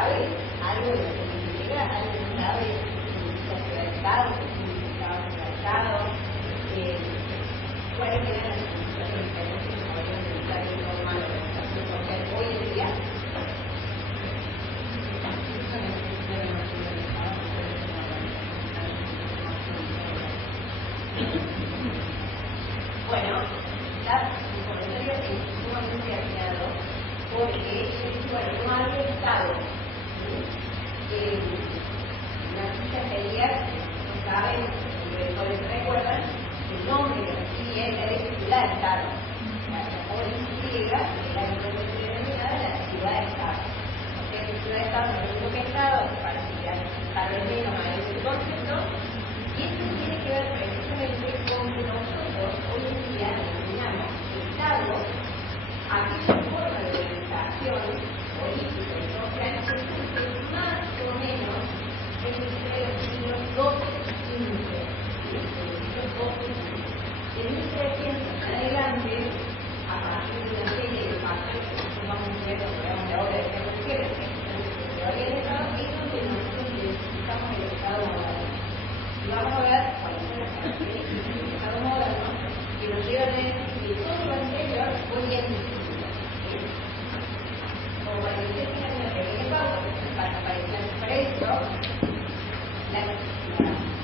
sabe algo de la política, algo no sabe la ciudad de Estado, qué significaba la ciudad de Estado, cuáles eran las instituciones diferentes que podrían dedicar en forma a la organización social hoy en día. Bueno, la convocatoria es sumamente afinado porque bueno, no había Estado. La noticia sería, no saben, los les recuerdan, el nombre que recibía era el titular de Estado. La polis griega era el nombre que denominaba la ciudad de Estado. O sea que ciudad de Estado no es lo mismo que Estado, para que ya tal vez menos a ese concepto. Y esto tiene que ver precisamente con que nosotros hoy en día denominamos Estado aquella forma de organización política y social que surge más o menos entre los siglos XII y XV. En 1300 en adelante, a partir de una serie de factores que nosotros vamos a ver cuando veamos la obra de Carlos Quevedo, que es la teoría del Estado, es donde nosotros identificamos el Estado moderno. Y vamos a ver cuáles son las características del Estado moderno que nos llevan a decir que todo lo anterior hoy en día. Como para que ustedes tengan una pequeña pausa, para esto, la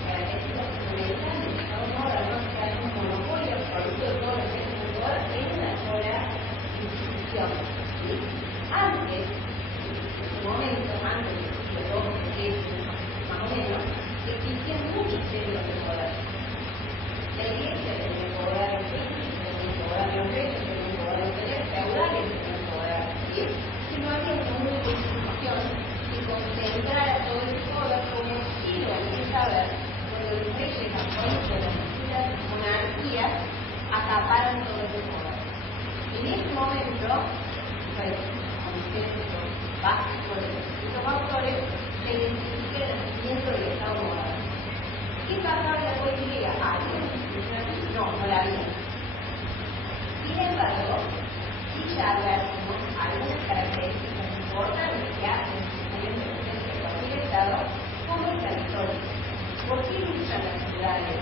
característica fundamental del Estado moderno es que hay un monopolio absoluto de todos los bienes del poder en una sola institución. Antes, en su momento, antes del siglo XII, más o menos, existían muchos centros de poder. La iglesia tenía poder, el príncipe tenía poder, los reyes tenían poder, los feudales tenían poder, ¿sí? Si no había una única institución que concentrara todo ese poder, como sí lo empieza a ver cuando los reyes, las provincias, las distintas monarquías acaparan todo ese poder. En ese momento, bueno, básicos de estos autores, se identifica el nacimiento del Estado moderno. ¿Qué pasaba en la política? ¿Había una institución así? No la había. Sin embargo, sí ya había algunas características importantes que hacen justamente referencia a cualquier Estado, como el territorio. ¿Por qué luchan las ciudades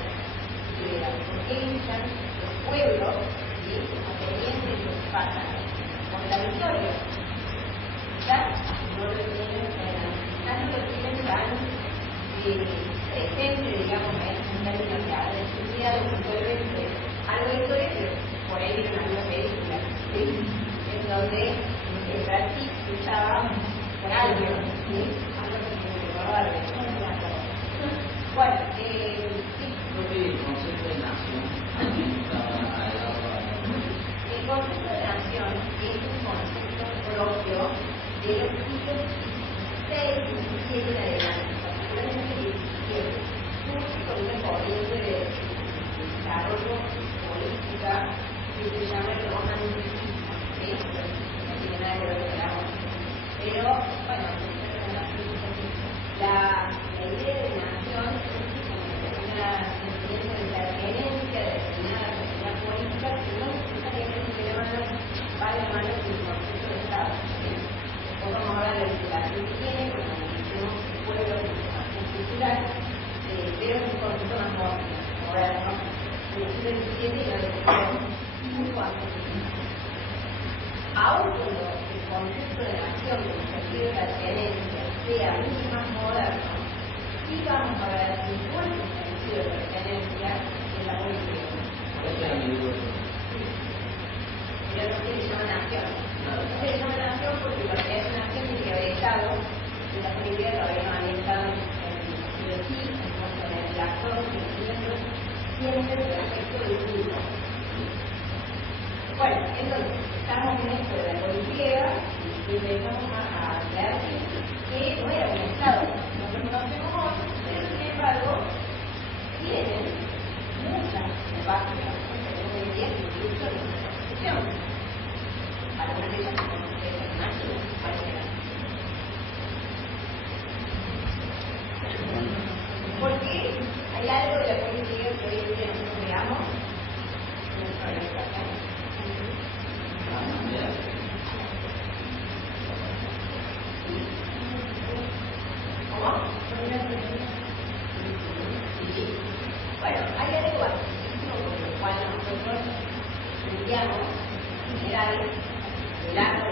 griegas? ¿Por qué luchan los pueblos atenienses y los espartanos? Por la victoria. Quizás no lo tienen tan presente, digamos, en términos de la necesidad de simplemente algo de historia, pero por ahí en alguna película, ¿sí? En donde el Brasil luchaba por algo, ¿sí? Algo que se me recordaba de bueno, sí. El concepto de nación el concepto de nación es un concepto propio de los siglos XVI y XVII en adelante, particularmente XVII, surge con una corriente de desarrollo política que se llama el romanticismo, ¿sí? No tiene nada que ver con el amor. Pero, bueno, la idea de nación surge como una sentimiento de pertenencia de determinada comunidad política que no necesariamente va de la mano con el concepto de Estado. Después vamos a hablar de la explicación que tiene, porque como decimos, el pueblo es una formación cultural, pero es un concepto más moderno, en el siglo XVII y lo desarrolló mucho antes. Aún cuando el concepto de nación, como sentido de pertenencia, sea mucho más moderno, sí vamos a ver un fuerte sentido de pertenencia en la política. Pero no se le llama nación. No se le llama nación porque para que haya nación tiene que haber Estado. En la política todavía no había Estado en el siglo sí, entonces en el actor, en los miembros, siempre el efecto del grupo. Bueno, entonces, estamos en esto de la política y empezamos a crear que no era un Estado. Nosotros conocemos hoy, pero sin embargo, tienen muchas bases que tenemos hoy en día que incluso en nuestra Constitución. Algunas de ellas son nacionales, parece. Porque hay algo de la política que hoy en día nosotros veamos en nuestra organización.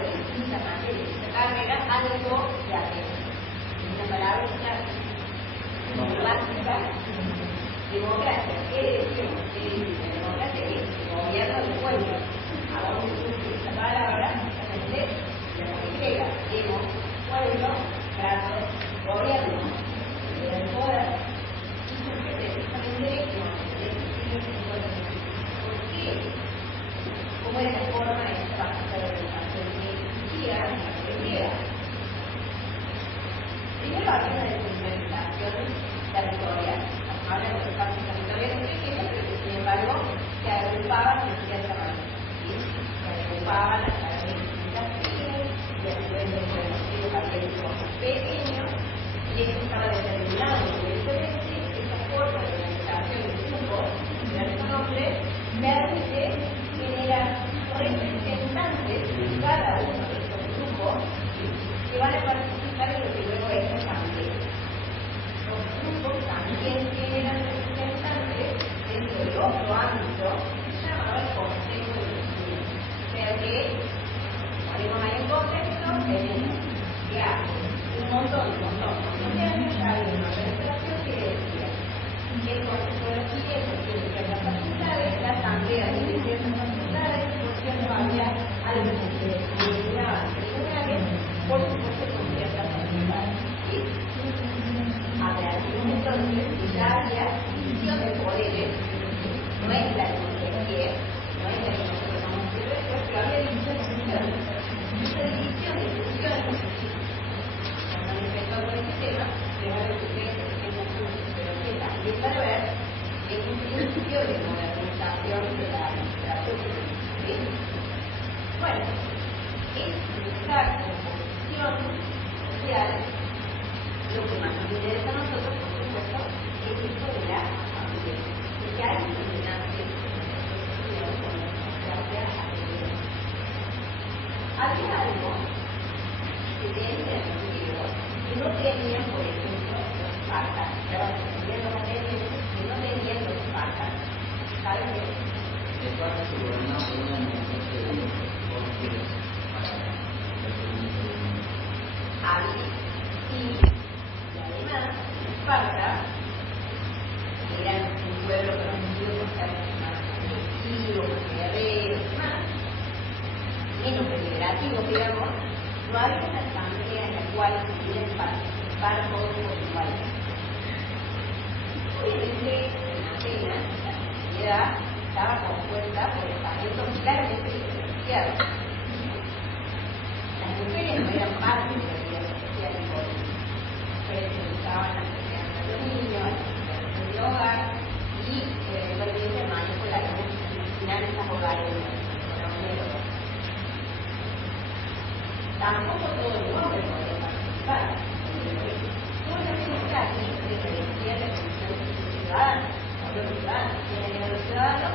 de distintas materias de esta carrera algo que hacemos. Una palabra básica, democracia. ¿Qué decimos? Democracia es el gobierno del pueblo. ¿A dónde surge esta palabra? Realmente de la griega. Demos, pueblo, trato, gobierno. El poder. Y surge precisamente ¿por qué? ¿Cómo era la forma de esta organización que existía en la griega? Primero había una descentralización territorial. Hablan de los espacios territoriales pequeños, pero que sin embargo se agrupaban de cierta manera. ¿Sí? Se agrupaban a través de distintas tribus, y a través de conocidos aquellos pequeños, y eso estaba determinado evidentemente esa forma de organización de grupos, de alto nombre, permite generar representantes de cada uno de estos grupos que van a participar en lo que luego es la asamblea. Los grupos también generan representantes dentro de otro ámbito que se llamaba el Consejo de Vecinos. O sea que, ponemos ahí en contexto, tenemos ya un montón de años ya había una organización que decía el Consejo de Vecinos tiene ciertas facultades, la asamblea tiene ciertas facultades, por cierto había algo que mencionaban tribunales, por supuesto con ciertas facultades. ¿Sí? Aprendimos entonces que ya había división de poderes, no es la que no es la que nosotros vamos a hacer después, pero había división de funciones. Esa división de funciones, cuando me empezó con este tema, que es algo que ustedes entienden mucho, pero que también para ver es un principio de modernización de la administración. ¿Sí? Bueno, esta composición social, lo que más nos interesa a nosotros, por supuesto, es esto de la asamblea. Porque hay un dominante con la democracia asamblea. Había algo que tenía en los griegos que no tenían, por ejemplo, los espartanos. Tenían los atenienses que no tenían los espartanos. ¿Saben qué? Esparta se gobernaba por una especie de poderes para había. Y además, Esparta era un pueblo conocido por ser más agresivo, más guerrero, más menos deliberativo, digamos. No había una asamblea en la cual pudieran participar todos por igual. Obviamente, en Atenas, la sociedad estaba compuesta por estamentos claramente diferenciados. Las mujeres no eran parte de la vida social y política. Se dedicaban a crianza de los niños, a la administración del hogar y eventualmente al manejo de las finanzas hogareñas, economía del hogar. Tampoco todos los hombres podían participar. Toda la gente aquí se reducía la condición ciudadana, o los ciudadanos. ¿Quiénes eran los ciudadanos?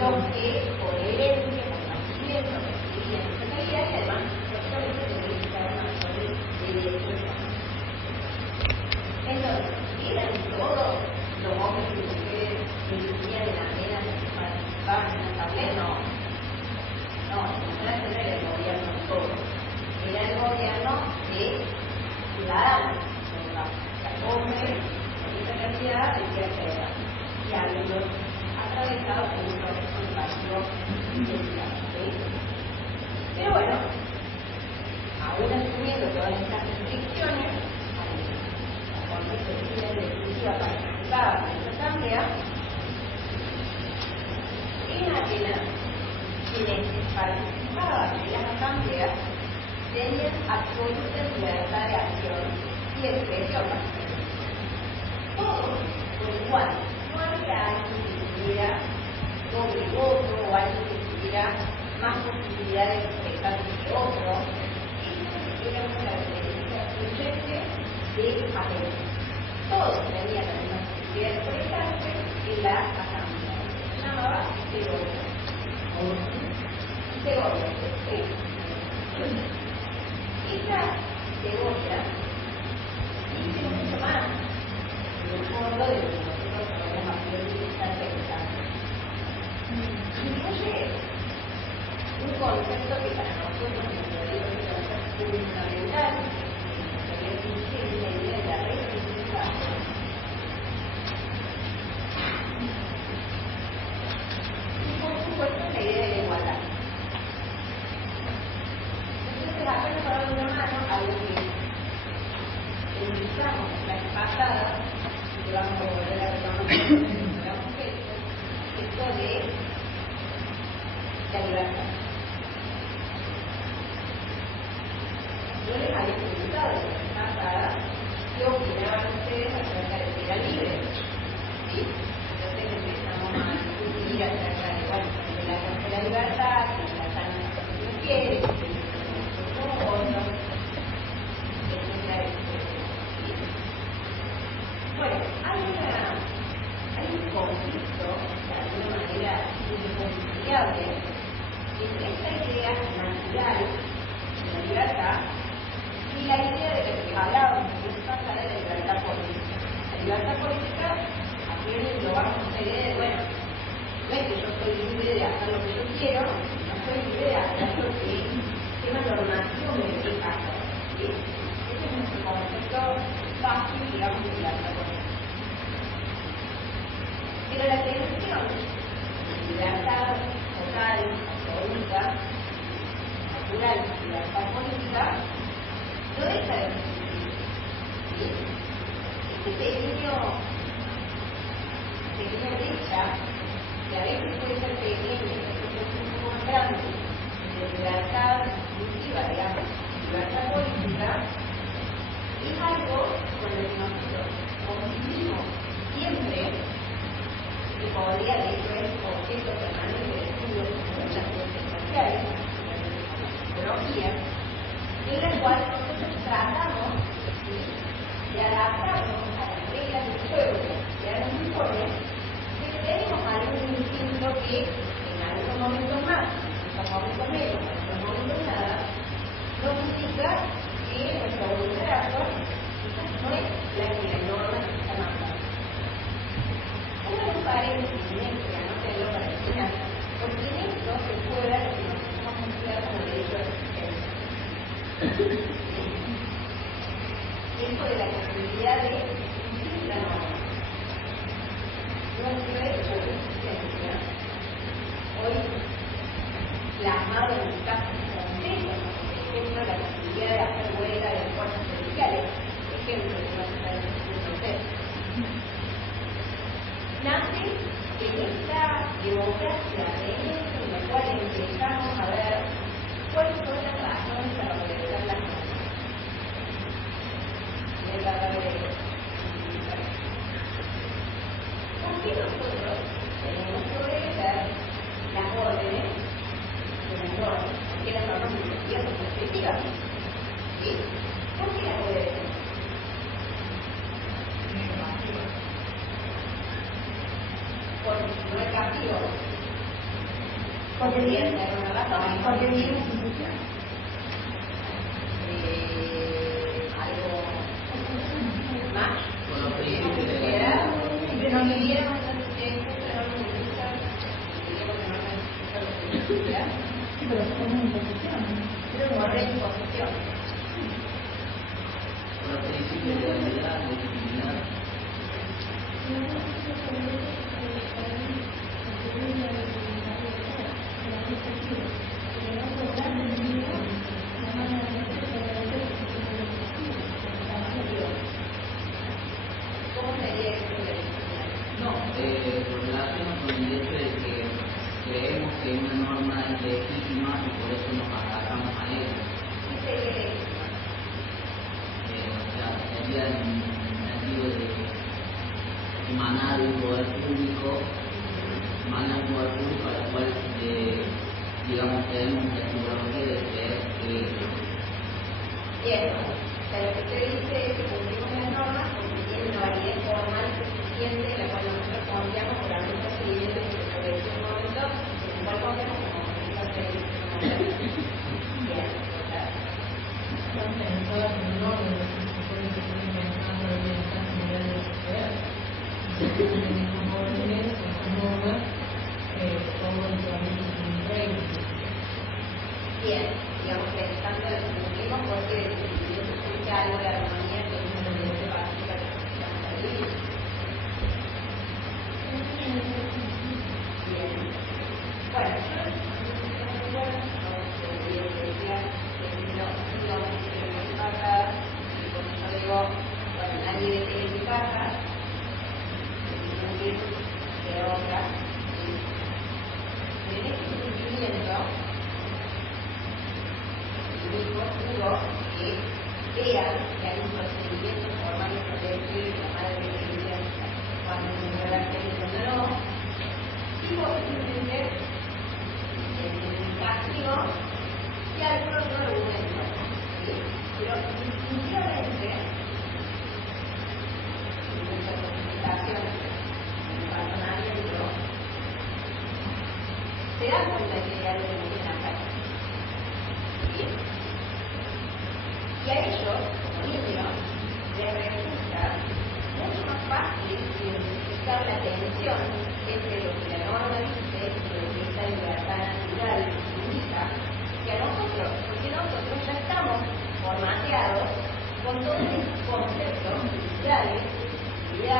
Los que por herencia, por nacimiento, recibían esa calidad y además lógicamente tenían que estar mayores de 18 años. Entonces, ¿eran todos los hombres y mujeres que vivían en Atenas que participaban en la asamblea? No. No, la asamblea era el gobierno de todos. Era el gobierno de ciudadanos. Hombres con esa cantidad de cierta edad. Y algunos atravesados por un proceso educativo intensivo. Pero bueno, aún asumiendo todas estas restricciones, cuando se decide en definitiva participar en esta asamblea, en Atenas, quienes participaban en las asambleas tenían absoluta libertad de acción y expresión. Todos por igual. No había alguien que tuviera doble voto o alguien que tuviera más posibilidades de expresarse que otro. Eso era una característica urgente de Atenas. Todos tenían la misma posibilidad de expresarse en la asamblea. Se llamaba Segovia. Segovia. Esa Segovia dice mucho más en el fondo de lo que nosotros podemos hacer y estar pensando. Incluye un concepto que para nosotros pasada, que vamos a volver a reconocer esto de la libertad. Yo les había preguntado la vez pasada qué opinaban ustedes acerca de que era libre. ¿Sí? Entonces empezamos a discutir acerca de, bueno, de la libertad, que la libertad no es lo que uno quiere, que no es otro, etcétera, etcétera. ¿Sí? Bueno, hay un conflicto, de alguna manera inconciliable, entre esta idea natural de la libertad y la idea de la que hablábamos en esta pasada de la libertad política. La libertad política, aquí lo vamos a hacer de, bueno, no es que yo soy libre de hacer lo que yo quiero, no soy libre de hacer lo que el sistema normativo me deja hacer. ¿Sí? Ese es nuestro concepto fácil, digamos, de libertad política. Pero la tensión de libertad total, absoluta, natural, libertad política, no deja de existir. ¿Sí? Este pequeño brecha, que a veces puede ser pequeño, a veces puede ser un poco más grande, de libertad exclusiva, digamos, libertad política, es algo con lo que nosotros convivimos siempre, que podría, de hecho, es objeto permanente de estudio en las ciencias sociales, en la psicología, en la cual nosotros tratamos de adaptarnos a las reglas del juego que nos imponen, que tenemos algún instinto que en algunos momentos más, en otros momentos menos, en otros momentos nada, nos indica que nuestra voluntad de actuar quizás no es la que la norma nos está mandando. Pongan un paréntesis en esto, que anótenlo para el final, porque en esto se juega lo que nosotros vamos a estudiar como derecho de existencia. Esto de la posibilidad de cumplir la norma. Nuestro derecho de existencia, hoy plasmado en el caso concreto, por ejemplo, la posibilidad de hacer huelga de las fuerzas policiales, ejemplo que no se está discutiendo ustedes, nace en esta democracia en la cual empezamos a ver cuáles son las razones para obedecer las normas. Y es tratar de simplificar. ¿Por qué nosotros tenemos que obedecer las órdenes de las normas? ¿Por qué las normas efectivas son efectivas? ¿Sí? ¿Por qué las obedecemos? Porque si no hay castigo, podría ser una razón, porque viene una institución. Algo más, Con los principios de sociedad, si no viviéramos en esa institución, no nos gusta, diríamos que no nos gusta lo que nos gusta. Pero es una imposición. Pero no es imposición. con los principios de legalidad, de legitimidad. vean que hay un procedimiento formal establecido y la madre de la cuando se redacta y cuando no, y posiblemente el castigo, y algunos no lo pueden hacer, ¿sí? Pero definitivamente, en nuestra presentación, en el razonamiento, se da cuenta que hay algo que no acá. ¿Sí? Y a ellos, como niños, les resulta mucho más fácil identificar la tensión entre lo que la norma dice y lo que esta libertad natural indica que a nosotros, porque nosotros ya estamos formateados con todos estos conceptos culturales, de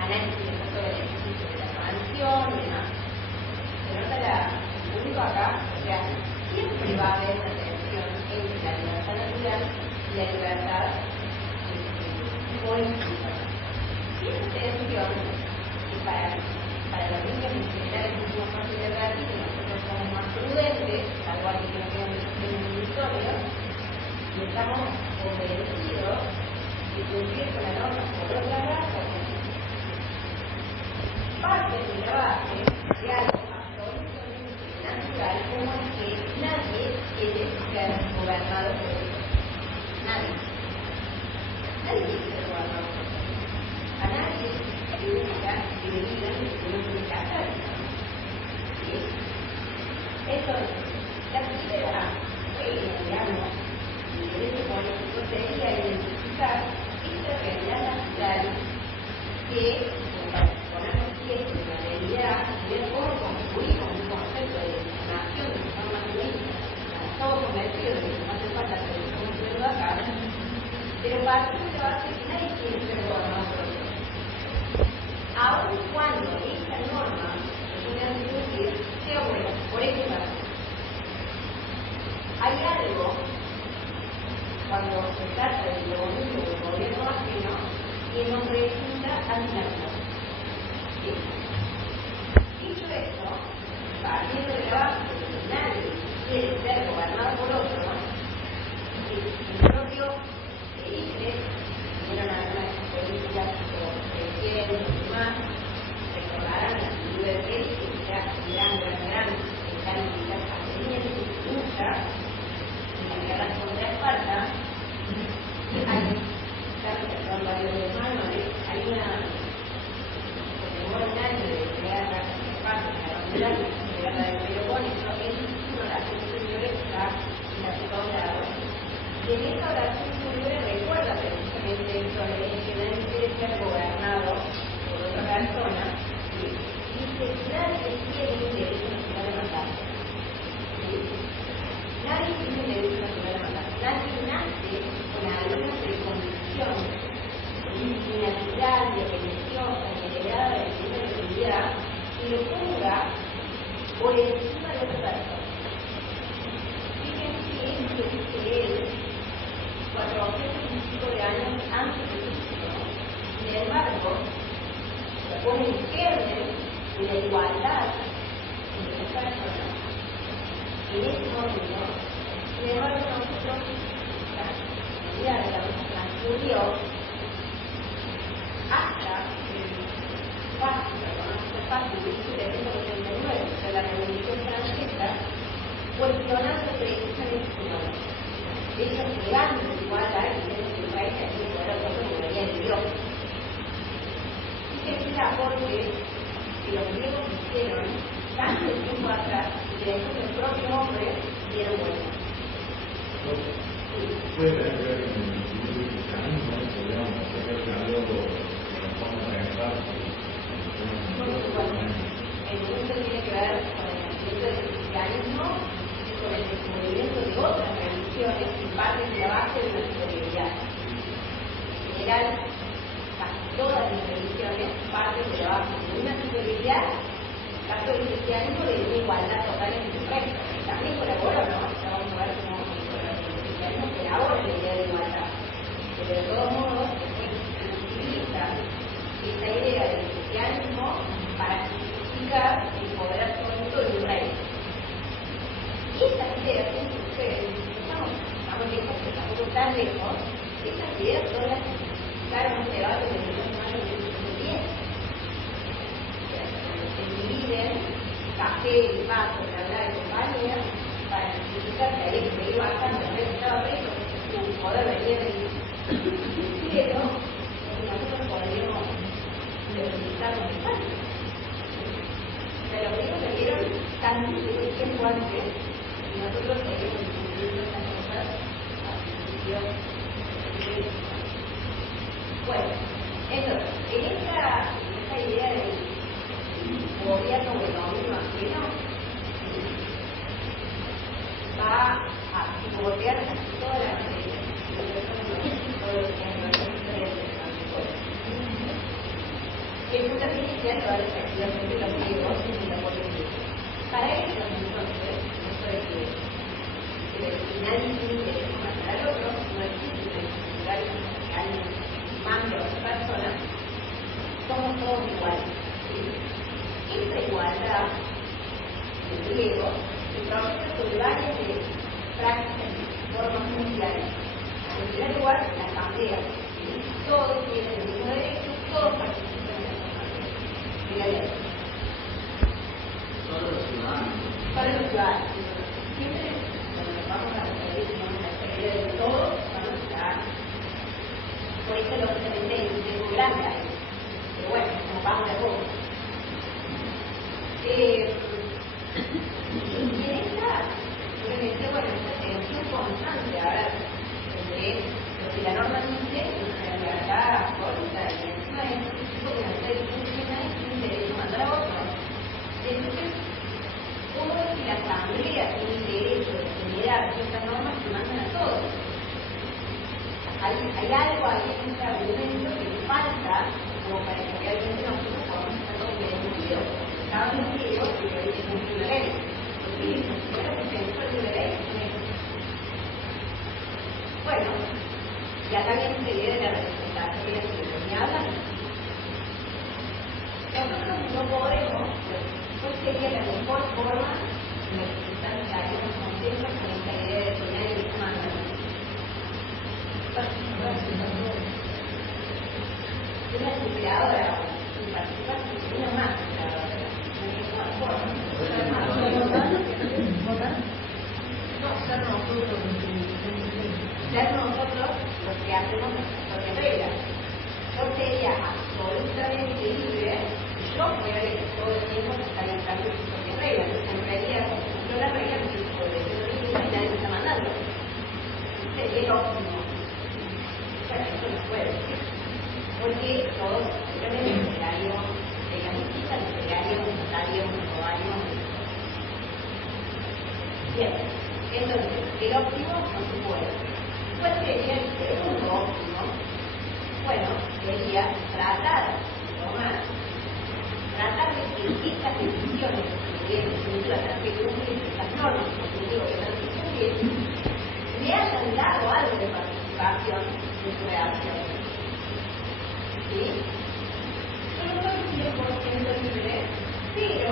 análisis de efecto beneficio de la expansión y demás. Se nota el punto acá, o sea, siempre va a haber una tensión entre la libertad natural y la libertad política. Y esa tensión, que para los niños en general es mucho más fácil de ver, y nosotros somos más prudentes, algo así que nos quedan en el historia, y estamos convencidos de cumplir con la norma por otras razones, parte de la base de algo absolutamente natural como es que nadie quiere ser gobernado por eso. Nadie. Nadie quiere ser gobernado por eso. A nadie le gusta que le digan que no tiene que hacer. ¿Sí? Entonces, la primera regla, digamos, del derecho político sería identificar esta realidad natural que, ponernos pies en la realidad y ver cómo construimos un concepto de nación de forma jurídica. Estamos convencidos de que no hace falta que lo estamos viendo acá, pero partimos de la base que nadie quiere ser gobernado por eso. Aun cuando esta norma que puede decir sea buena, por esta razón. Hay algo, cuando se trata del dominio del gobierno ajeno, que nos resulta antinatural. ¿Sí? Dicho esto, partiendo de la base de que nadie quiere ser gobernado por otro, el propio Pericles, vieron algunas películas o presidentes y demás, recordarán la figura de Pericles, que era gran, está en las atenienses, lucha, en la guerra contra Esparta, hay varios manuales, hay una un año de guerra de Esparta, de la guerra del Peloponeso, él hizo una oración superior está en la segunda oración. Y en esa oración superior recuerda precisamente esto de que nadie quiere ser gobernado por otra persona, y dice que nadie tiene un derecho natural de matar. Nadie tiene un derecho natural de matar. Nadie nace con alguna precondición natural, de religiosa, heredada de la realidad, y lo ponga por encima de otra persona. Fíjense en lo que dice él 400 de años antes de Cristo. Sin embargo, se pone el germen de la igualdad entre las personas en ese momento. Sin embargo, nosotros, la medida de la transcurrió hasta el espacio de 1789, o sea, la Revolución Francesa, cuestionando precisamente su nombre. De hecho, negando igualdad y diciendo que el país aquí no era otro como venía el Dios. Fíjense el aporte que los griegos hicieron tanto tiempo atrás y que después los propios hombres dieron vuelta. Puede tener que ver con el cristianismo, podríamos hacer algo de la forma de pensar. El mundo tiene que ver con el nacimiento del cristianismo y con el descubrimiento de otras religiones que parten de la base de la superioridad. En general, casi todas las religiones parten de la base de una superioridad, caso del cristianismo de una igualdad total en el resto. También colaboró, ¿no? Ya vamos a ver cómo el cristianismo colabora en la idea de igualdad. Pero de todos modos, utiliza esta idea del cristianismo para justificar el poder absoluto de un rey. Y estas ideas, ustedes, estamos estamos lejos, que tampoco tan lejos, esas ideas son las que significaron un debate de los humanos de 1910. Se dividen café, paso, bla, y compañía, para justificar que había que seguir bajando, la vez estaba preso, su poder venía del cielo, y nosotros podríamos necesitarnos de parte. Pero los griegos le dieron tantísimo tiempo antes, y nosotros seguimos discutiendo estas cosas a principios de. Bueno, entonces, en esta idea del gobierno o el dominio ajeno, va a pivotear casi toda la materia, todo lo que hay el fundamento inicial lo hace efectivamente los griegos y la política. Para ellos, entonces, esto de que nadie tiene derecho a matar al otro, no existe una necesidad que alguien mande a otra persona, somos todos iguales. Esta igualdad del griego se proyecta sobre varias prácticas y formas mundiales. En primer lugar, la asamblea. Todos tienen el mismo derecho, todos participan en la asamblea. Solo los ciudadanos. Solo los ciudadanos. Siempre, cuando nos vamos a referir a esta idea de todos, vamos a. Por eso, lógicamente, hay un tiempo grande ahí. Pero bueno, nos vamos de a poco. Y en esta, yo le decía, bueno, esta tensión constante, ahora, entre lo que la norma dice, la libertad absoluta, y encima de este tipo de hacer funcionar sin derecho a mandar a otro. Entonces, ¿cómo es que la asamblea tiene el derecho de generar ciertas normas que mandan a todos? Hay algo ahí en este argumento que falta como para que realmente nosotros podamos estar todos beneficiados. Estaban los griegos y hoy se cumple la ley. Los griegos, bueno, que se cumple la ley. Bueno, y acá viene esta idea de la representación de la ciudadanía hablando. Nosotros no podemos, ¿cuál sería la mejor forma de representar que haríamos contentos con esta idea de soñar y de mandar? Es la superadora, y participar es una más superadora. Ser nosotros los que hacemos nuestras propias reglas. Yo sería absolutamente libre y yo fuera de que todo el tiempo se está dictando sus propias reglas. En realidad, como yo las reglas no se puede ser libre y nadie me está mandando. Sería lo óptimo. Bueno, eso no puede ser. Porque todos, obviamente, necesitaríamos de la justicia, necesitaríamos, notaríamos, robaríamos. Bien, entonces, el óptimo no se puede. ¿Cuál sería el segundo óptimo? Bueno, sería tratar de que estas decisiones que definitivas que cumplen estas normas, porque digo que no se cumplen, le hayan dado algo de participación en su redacción. ¿Sí? Yo no soy 100% libre, pero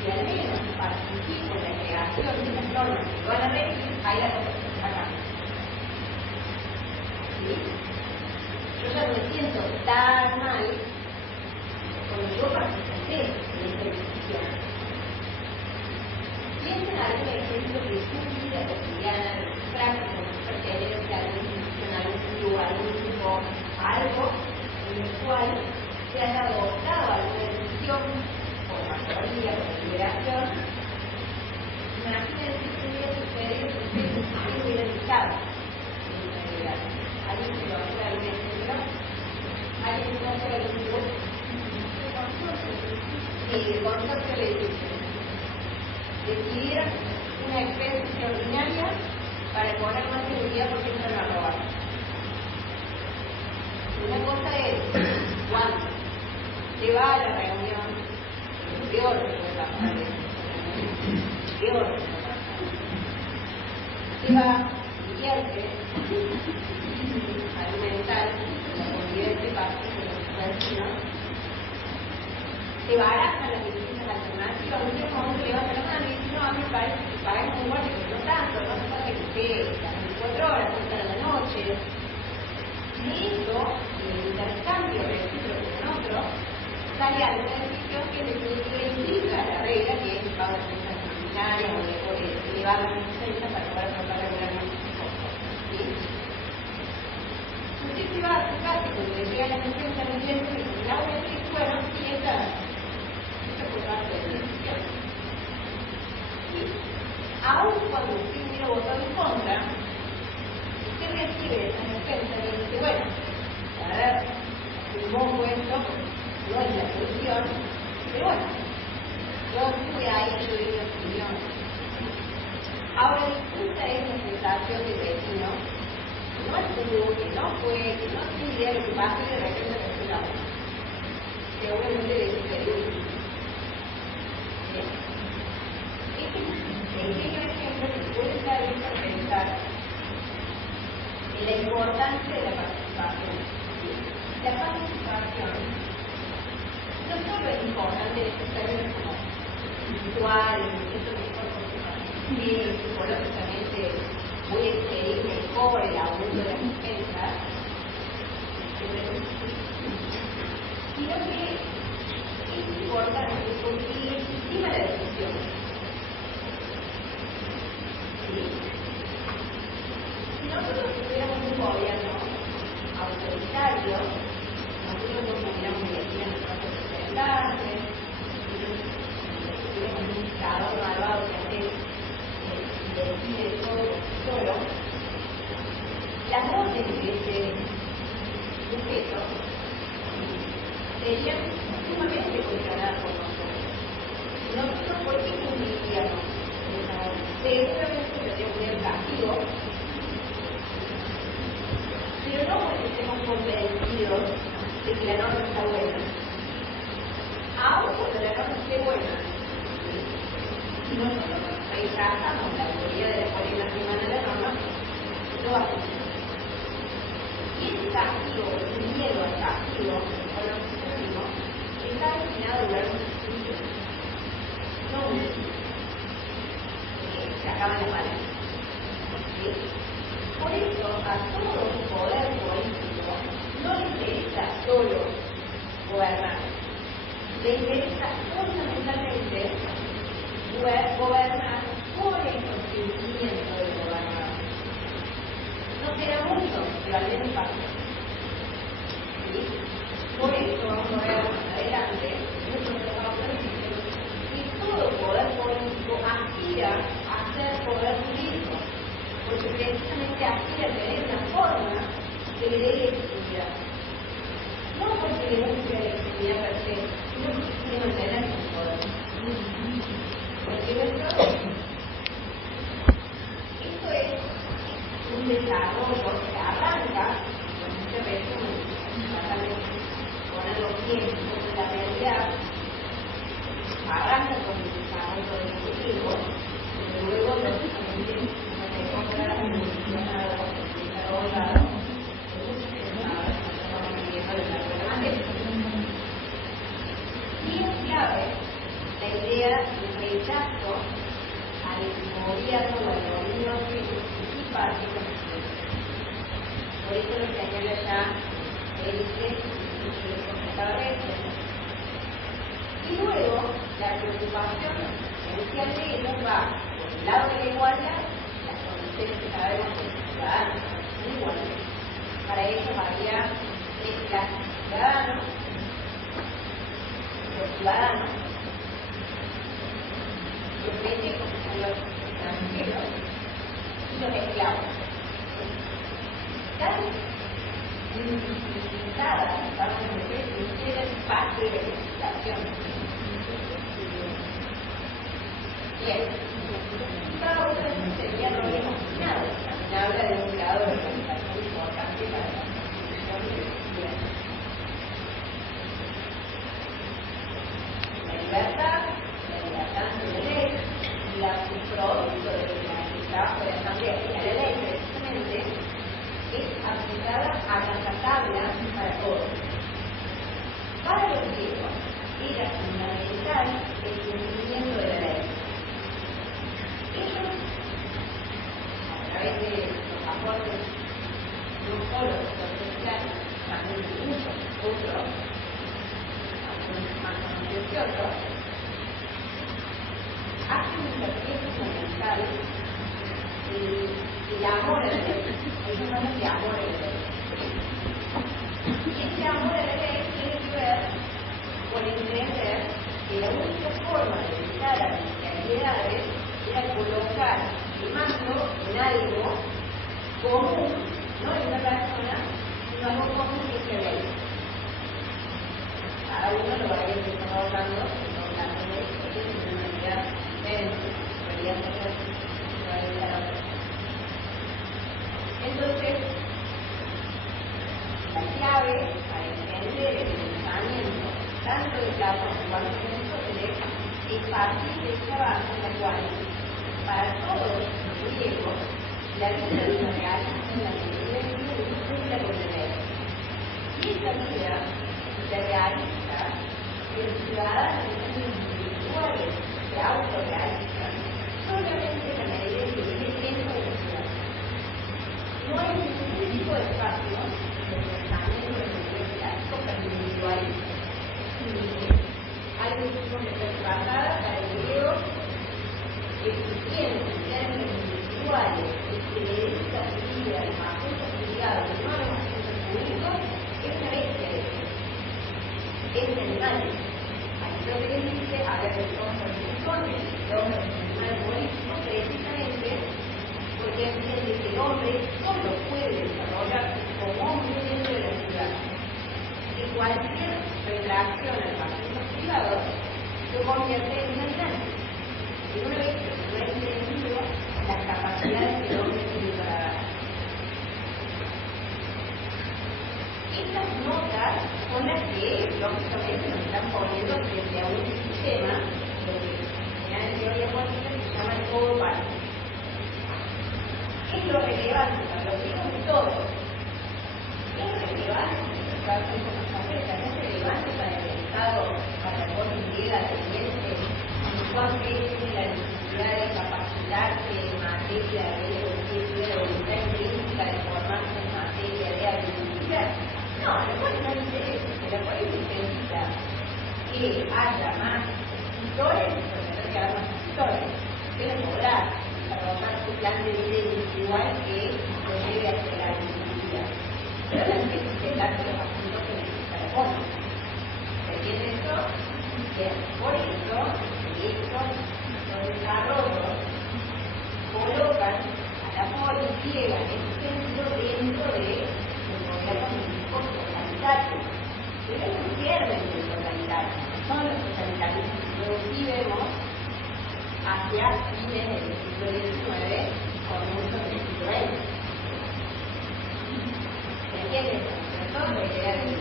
si al menos participo en la creación de las normas que van a regir, hay la cosa que se acá. ¿Sí? Yo ya no me siento tan mal cuando yo participé en esta decisión. Piensen en algún ejemplo de su vida cotidiana, de su práctica, de su pertenencia a alguna institución, a algún club, a algún grupo, algo en el cual se haya adoptado alguna decisión por mayoría, por deliberación. Imagínense que hubiera sucedido que ustedes no hubieran estado en esa deliberación. ¿Alguien se lo hace algún ejemplo? ¿Alguien se hace algún club? Sí, el consorcio de edificios. Decidieron una especie extraordinaria para poner más seguridad porque entran a robar. Una cosa es cuando se va a la reunión, lo peor que puede pasar es peor que puede pasar. Se va, divierte, argumental, la convivencia pacífica de los vecinos, se barajan las distintas alternativas, en un momento levanta la mano y dice, no, a mí me parece que paguemos muy bueno, pero no tanto, no hace falta que esté las 24 horas, sale alguna decisión que en definitiva implica la regla que es pago de defensa extraordinaria o de elevar la defensa para poder afrontar regularmente sus costos. ¿Sí? Usted se va a su casa y cuando le llega la defensa del cliente y dice, la voy a decir, bueno, sí, esta fue parte de la decisión. ¿Sí? Aún cuando usted hubiera votado en contra, usted recibe esa defensa y dice, bueno, a ver, un puesto no es la solución, pero bueno, yo estuve ahí, yo di mi opinión. Ahora, distinta es la sensación del vecino, que no estuvo, que no fue, que no tiene idea de lo que pasa y de repente resulta uno. Seguramente le sucedió. Este pequeño ejemplo que puede servir para pensar en la importancia de la participación. La participación no solo es importante en estos términos como individuales, esto que psicológicamente puede ser mejor el aumento de las defensas, sino que es importante porque legitima la decisión. ¿Sí? Si nosotros tuviéramos un gobierno autoritario, nosotros no pudiéramos elegir a nuestros representantes, tuviéramos un dictador malvado que hace decide todo solo, las órdenes de ese sujeto serían sumamente cuestionadas por nosotros. Nosotros, ¿por qué cumpliríamos esa orden? Seguramente tendríamos un castigo, pero no porque estemos convencidos de que la norma está buena. Aún cuando la norma esté buena, si nosotros rechazamos la autoridad de la cual es la semana de la norma, no va a funcionar. Y ese castigo, ese miedo al castigo, con lo que decimos, está destinado a durar un estudio, no un estudio. Se acaban las balas. ¿Sí? Por eso, a todo poder político no le interesa solo gobernar, le interesa fundamentalmente gobernar por el consentimiento del gobernador. No será mucho, pero al menos fácil. ¿Sí? Por eso vamos a ver más adelante que todo poder político aspira a ser poder jurídico, porque precisamente aspira a tener una forma que le dé legitimidad. No porque le busque la legitimidad per se, sino porque quiere mantener su poder. Esto es un desarrollo que arranca con este resumen, tratando de poner los pies en la realidad, arranca con el desarrollo del ejecutivo, pero luego lógicamente no se encuentra evolucionado, desarrollado, y es clave la idea del rechazo al gobierno o al gobierno que participa de la sociedad. Por eso lo que añade ya el que comentaba esto. Y luego, la preocupación esencial de ellos va por el lado de la igualdad, las condiciones que sabemos que los ciudadanos son iguales. Para ellos había tres clases de ciudadanos, los ciudadanos, los médicos, que son los extranjeros, y los esclavos. Están limitadas, vamos a decir, que era parte de la legislación. Bien, cada uno de estos tenía roles asignados. También habla de un grado de organización importante para la institución de la libertad ante la ley, y el producto del trabajo de la asamblea y la ley precisamente es aplicada a rajatabla para todos. Para los griegos era fundamental el cumplimiento de la ley. Ellos, a través de los aportes no solo de los cristianos, también de muchos otros, más conocidos que otros, hace un hincapié fundamental el amor a la ley. Ellos hablan de amor a la ley. Y ese amor a la ley tiene que ver con entender que la única forma de evitar arbitrariedades era colocar el mando en algo común, no en una persona, sino algo común que se ve. Cada uno lo va a ir desarrollando con la ley, porque es una realidad diferente, realidad se va a evitar otra. Entonces, la clave para entender el pensamiento, tanto de Platón como de Aristóteles, es partir de esa base en la cual, para todos los griegos, la vida se realiza en la medida en que uno cumpla con la ley. Y esa vida se realiza en ciudadanos individuales, se autorrealizan, solamente en la medida en que vive dentro de la ciudad. No hay ningún tipo de espacio de pensamiento democrático para el individualismo. Algo que tenemos que ser tratado para el griego es que tiene en términos individuales, es que le dedica su vida a los asuntos privados, no a los asuntos públicos, es una bestia de eso. Es un animal. Aristóteles dice, habla de los hombres, los animales políticos, precisamente porque entiende que el hombre solo puede desarrollarse como hombre dentro de la ciudad. Que cualquier retracción a los asuntos privados lo convierte en un animal. Y una vez que no es entendido las capacidades que el hombre tiene para dar. Estas notas son las que, lógicamente, nos están poniendo frente a un sistema, lo que en teoría política se llama el todo parte. ¿Qué es lo relevante para los hijos de todos? Es relevante para es relevante para el Estado, para la Corte griega teniente, en cuanto tiene la necesidad de capacitarse en materia de voluntad intrínseca, de formarse en materia de agricultura. No, la cual no interesa, la cual necesita que haya más escritores, porque no haya más escritores, pero podrá desarrollar su plan de vida individual que lo lleve hacia la agricultura. Pero la gente se da de los asuntos que necesita la forma. ¿Se entiende esto? Bien, por eso, los desarrollos colocan a la forma griega en ese sentido dentro de los gobiernos totalitarios. Pero ellos pierden el totalitario, son los totalitarios que luego sí vemos hacia fines del siglo XIX con muchos del siglo XX. ¿Se entiende? Todo la idea de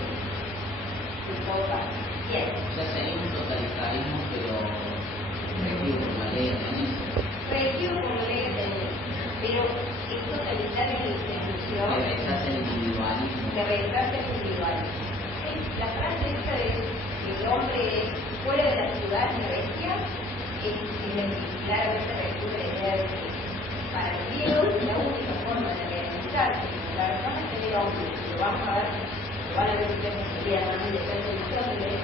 todo pasa. Bien. O sea, sería un totalitarismo, pero regido por la ley de tenencia. Regido por la ley de tenencia. Pero es totalitario en el sentido que rechaza el individualismo. Que rechaza el individualismo. La frase esta de que el hombre fuera de la ciudad es una bestia es claramente resume la idea de que para el griego la única forma de realizarse la persona es tener hombre. Lo vamos a ver, lo van a ver ustedes en el día de Aristóteles,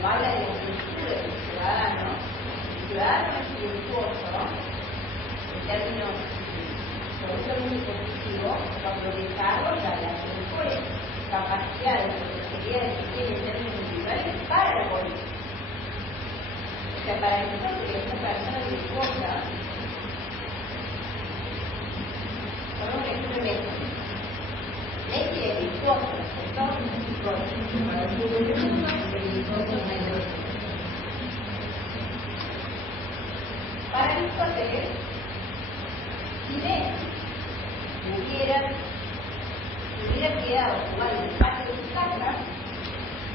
cuando habla de las virtudes del ciudadano. El ciudadano es virtuoso en términos muy positivo cuando desarrolla las mejores capacidades y posibilidades que tiene en términos individuales para la política. O sea, para nosotros que una persona virtuosa, con un ejemplo de Messi es virtuoso, todos son virtuosos, para el fútbol del mundo es virtuoso en el mundo. Para Aristóteles, si Messi hubiera quedado jugando en el patio de su casa,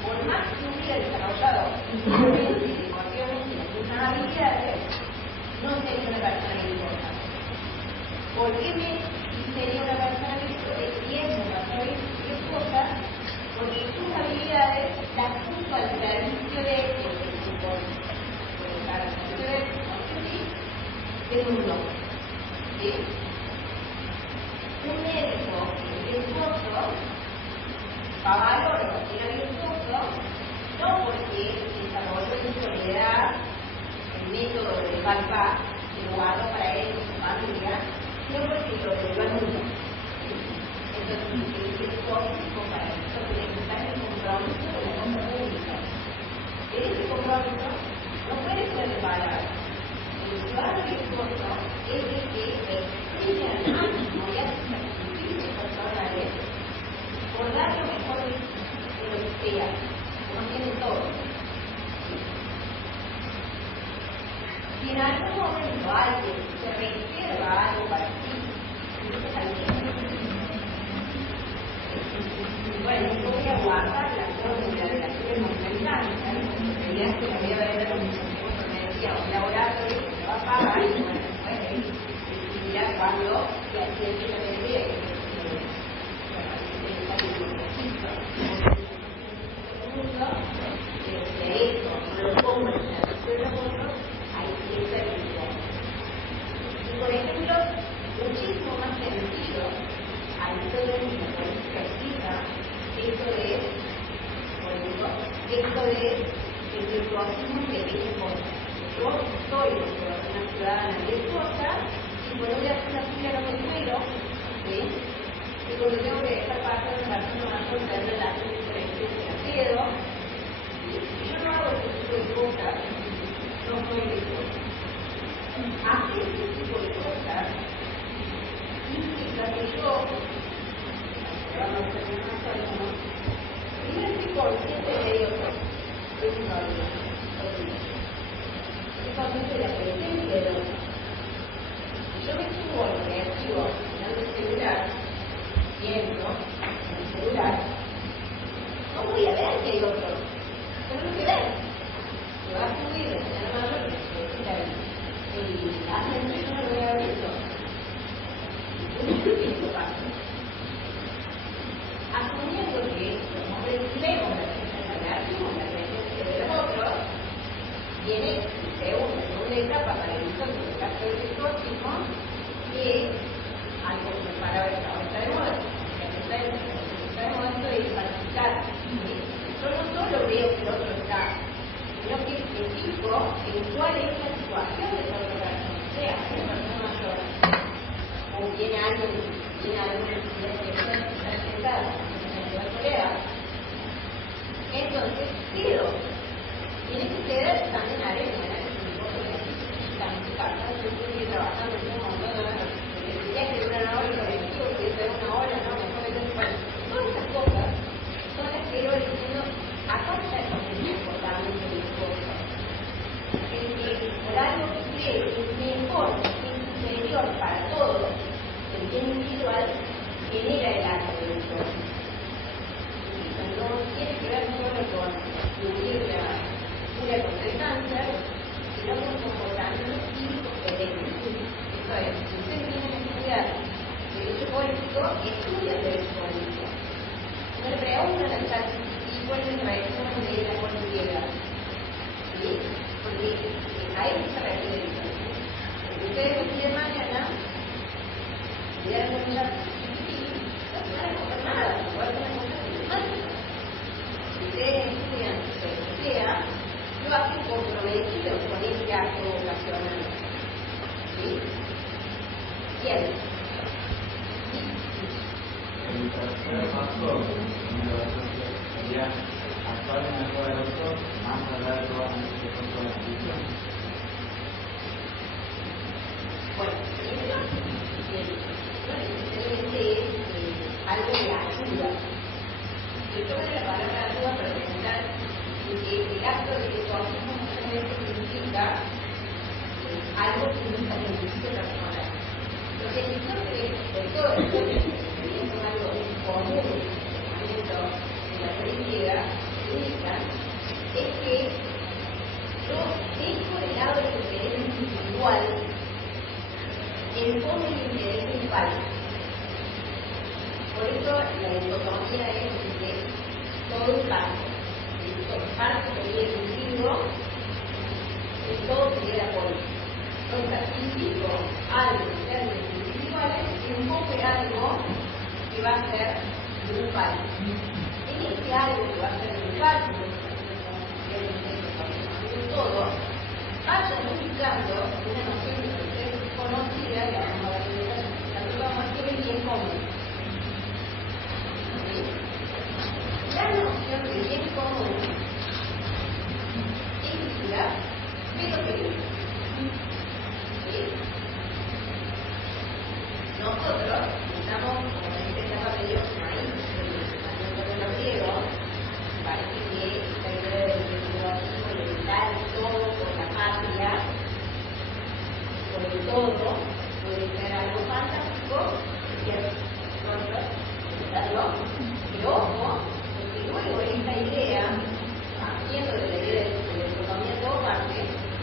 por más que hubiera desarrollado deportivamente las mismas habilidades, no sería una persona virtuosa. ¿Por qué Messi sería una persona virtuosa? Y es una persona virtuosa porque sus habilidades las puso al servicio de un hombre. ¿Sí? Un médico virtuoso, Cavaloro era virtuoso, no porque papá, se lo guardo para él, con su familia, no porque lo devuelva al mundo. Entonces, es tóxico para eso, tiene que estar en compromiso con la cosa pública. Ese compromiso no puede ser de palabras. El ciudadano virtuoso es el que exprime al máximo y hace sacrificios personales por dar lo mejor de lo que sea, como tiene todo. Si en algún momento alguien se reserva algo para sí, entonces alguien bueno, yo voy a guardar la forma de la relación monumental, porque creía que la voy a ver lo mismo que me decía, un laboratorio que se va a pagar y bueno, después decidirá cuándo y así es que yo me decía que esto, no lo pongo en la relación de otros, ahí sí es servicial. Y por ejemplo, muchísimo más sencillo, al todo el mundo política explica esto de el virtuosismo que tiene cosas. Yo soy una ciudadana virtuosa y por voy a hacer una fila no me muero, ¿sí? Y cuando tengo que dejar pasar un ratito más corta de la diferencia que la quedo, y yo no hago ese tipo de cosas, no soy virtuosa. Hacer ese tipo de cosas implica que yo primero estoy consciente de ello todo. Es un problema. Estoy consciente de la presencia de los otros. Si yo me subo a lo que activo en el celular, viendo en el celular, no voy a ver que hay otros. Tengo que ver. Se va a subir de manera mayor y hace un yo no lo voy a ver eso. Eso pasa. Asumiendo que los hombres vemos la presencia de los otros, viene segunda etapa para el uso del caso del virtuosismo, que es algo que me paraba de ahora está de moda. Está de moda esto de empatizar. Yo no solo veo que el otro está, sino que me fijo en cuál es la situación de esa otra persona. Sea una persona mayor, o viene alguien, tiene alguna necesidad de estar sentada en la soledad. Entonces, cedo. Tiene que ceder también a arena, yo estoy trabajando en un montón de horas. Ya que dura una hora y lo objetivo, que es una hora, no, mejor de todas estas cosas son las que yo voy diciendo, acá está el comportamiento de las cosas. Por algo que es mejor, es superior para todos, el bien individual genera el acto de nosotros. No tiene que ver solo con subir una constancia, sino con comportamientos incoherentes. Esto es, si ustedes vienen a estudiar derecho político, estudian derecho político. No le preguntan al chat y cuál es la reacción de la política. ¿Sí? Porque a eso se refiere eso. Si ustedes deciden mañana, si dan un chat no se van a comer nada, igual que una cosa climática. Si ustedes estudian lo que sea, lo hacen comprometido con este acto vocacional. ¿Sí? Bien. El tercer paso sería actuar en el del otro, más allá de todas las instituciones. Bueno, primero, evidentemente es algo de ayuda. Yo tomo la palabra ayuda para presentar que el acto de virtuosismo muchas veces significa algo que nunca necesita personal. Los episodios de todo esto, que son algo común en el momento de la ley griega, indican es que yo dejo de lado el interés individual en pos del interés grupal. Por eso la dicotomía es de todo el campo. Parte sería el individuo, y todo sería la política. Entonces, sacrifico algo en términos individuales y enfoque algo que va a ser grupal. En este algo que va a ser grupal, como todo, vayan ubicando una noción que ustedes conocida, que vamos a ver en la vamos a ver bien común. ¿Sí? La noción de bien común es similar, pero pequeña. ¿Sí? Nosotros estamos, como en esta etapa medio maíz, de los griegos, parece que esta idea del individualismo elemental, todo por la patria, sobre todo, puede ser algo fantástico, ¿cierto? Nosotros, ¿verdad? Pero ojo, porque luego esta idea, partiendo de la idea de la economía de todo parte,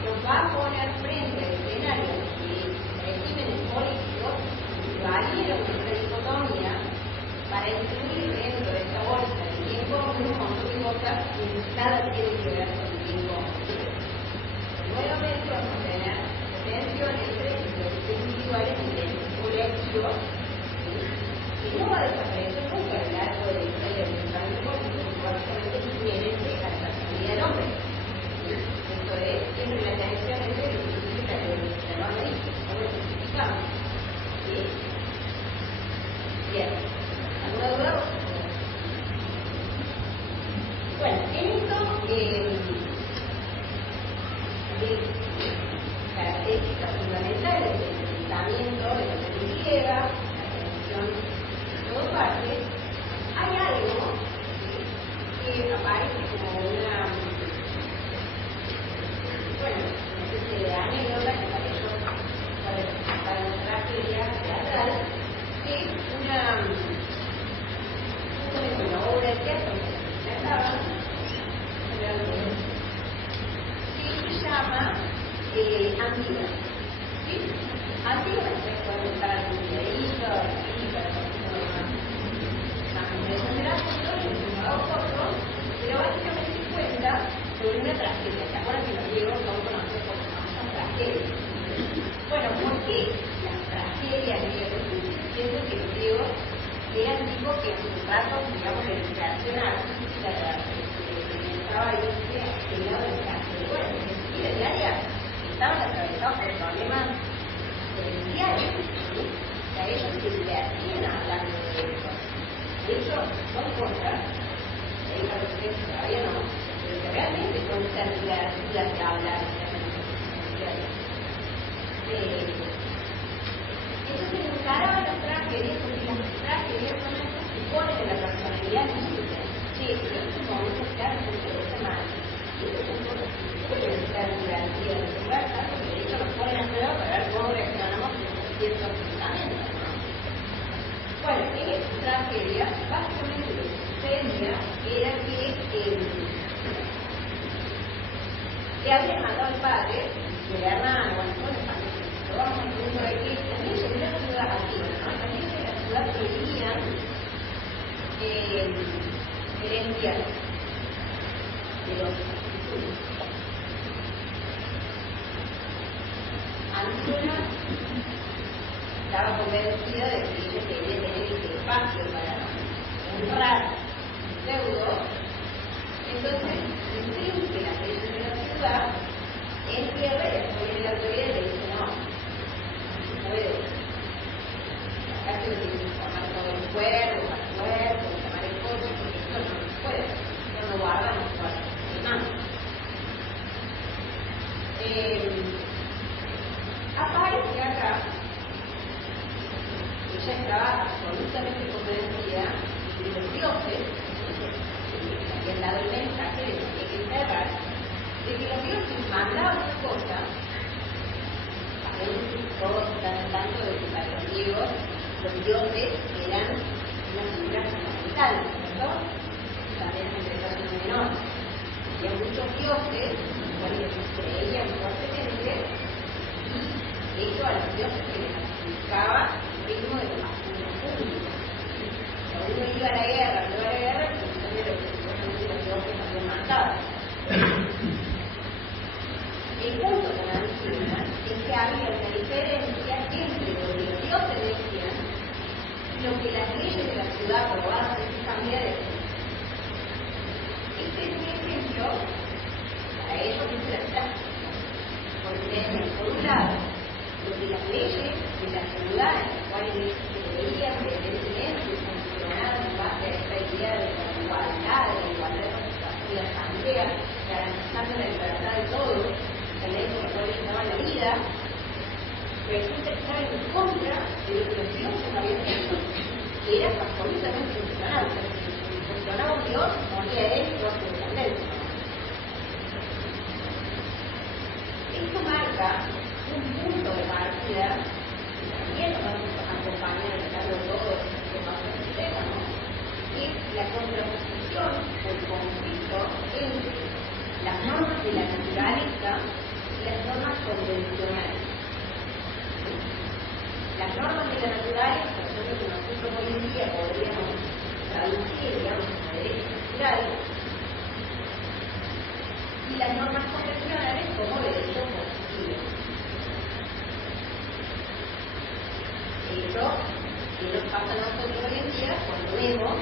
nos va a poner frente al escenario de regímenes políticos que valieron nuestra dicotomía para incluir dentro de esta bolsa de bien común un montón de cosas que nada tiene que ver con el bien común. Nuevamente vamos a tener tensión entre los individuales y el colectivo, que no va a desaparecer nunca a lo largo de la historia del pensamiento político, porque básicamente es inherente a la personalidad del hombre. Esto es siempre la tensión entre lo que significa que la norma dice, cómo lo justificamos. Bien. ¿Alguna duda? Bueno, en esto de características fundamentales del pensamiento de la teoría griega, la tradición de todas partes, hay algo que aparece como una especie de anécdota que para ellos para una tragedia teatral, que es una obra de teatro que se llama Antígona. ¿Sí? Antígona después podemos estar al videíto, aquí, para que más interesante el asunto, y es un nuevo corto, pero básicamente cuenta sobre una tragedia. ¿Se acuerdan que los griegos son conocidos por las famosas tragedias? Bueno, ¿por qué las tragedias griegas? Pienso que los griegos eran tipos que en sus ratos, digamos, de creación artística, estaba ahí generado en cárcel. Bueno, en el área estaban atravesados por problemas diarios, ¿sí? Que a ellos se divertían hablando de eso. De hecho, son cosas, ahí para ustedes todavía no, pero que realmente son tan divertidas de hablar en las sociedades. Entonces encaraban las tragedias porque las tragedias son estas que ponen en la personalidad límite. Sí, pero estos momentos claros se interesa más. Y estos son cosas que pueden estar divertidas en lugar, porque de hecho nos ponen a prueba para ver cómo reaccionamos con ciertos pensamientos, ¿no? Bueno, en esta tragedia, básicamente lo que sucedía era que le habían matado al padre y el hermano, bueno, toda la familia. Pero vamos al punto de que también llegó una ciudad activa, ¿no? También en la ciudad prohibían el entierro de los estudios. Antígona estaba convencida de que ella quería tener ese espacio para honrar su feudo. Entonces, infringe las leyes de la ciudad, entierra y después viene la autoridad y le dice: no puede. Acá se lo tiene que formar todo el cuerpo, llamar el coche, porque eso no se puede. No lo guardamos por el mando. Aparece acá, ella estaba absolutamente convencida de los dioses, que habían dado el mensaje de que hay que enterrar, de que los dioses mandaban una cosa. Todos están tanto de que para los griegos los dioses eran una figura fundamental, ¿cierto? También es entre casos menores. Había muchos dioses, los cuales creían fuertemente, y eso a los dioses se les adjudicaba el ritmo de los asuntos públicos. Cuando uno iba a la guerra, y también lo que supuestamente los dioses habían matado. El punto con la Antígona es que había una diferencia entre lo que los dioses decían y lo que las leyes de la ciudad aprobaban en esa cambia de decir. Este es un ejemplo para ellos que se la está. Porque tenemos, por un lado, lo que las leyes de la ciudad, en las cuales se debería evidentemente funcionar en base a esta idea de la igualdad de participación de la asamblea, garantizando la libertad de todos, la ley por la cual estaba la vida, resulta estar en contra de lo que los dioses habían hecho, que era absolutamente funcional. O sea, si funcionaba un dios, moría él y toda su descendencia. Esto marca un punto de partida que también nos vamos a acompañar a lo largo de todo este paso del sistema, ¿no? Es la contraposición o el conflicto entre las normas de la naturaleza y las normas convencionales. Las normas de la naturaleza son lo que nosotros hoy en día podríamos traducir, digamos, como derecho natural, y las normas convencionales como derechos positivos. Eso que nos pasa a nosotros hoy en día cuando vemos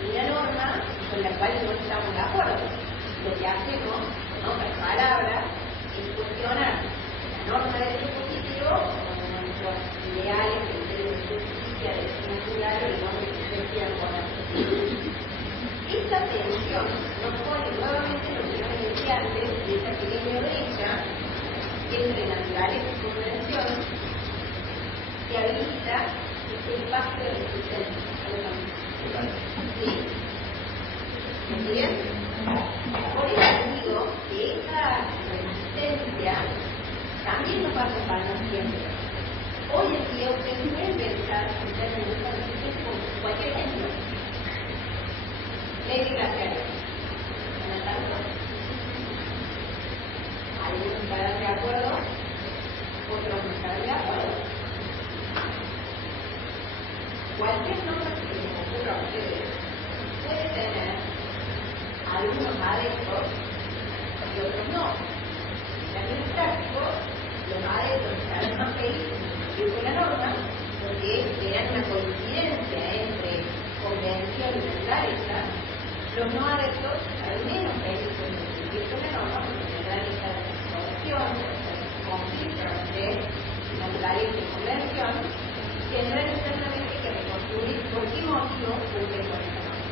una norma con la cual no estamos de acuerdo. Lo que hacemos, con otras palabras, es cuestionar la norma de derecho positivo con nuestros ideales de justicia, de natural, o digamos que ustedes quieran poner. Esta tensión nos pone nuevamente lo que yo decía antes de esta pequeña brecha entre naturaleza y convención que habilita este espacio de resistencia. ¿Sí? ¿Me bien? Por eso digo que esa resistencia también nos va a acompañar siempre. Hoy en día ustedes pueden pensar en términos de esta resistencia con cualquier ejemplo. Ley de glaciares. ¿No están de acuerdo? Algunos estarán de acuerdo, otros no estarán de acuerdo. Cualquier norma que se les ocurra a ustedes puede tener algunos adeptos y otros no. En términos prácticos, los adeptos estarán más felices con la norma porque verán una coincidencia entre convención y naturaleza. Los no adeptos estarán menos felices con la norma porque tendrán esta distorsión, este conflicto entre naturaleza y convención, tendrán internamente que reconstruir por qué motivo cumplen con esta norma.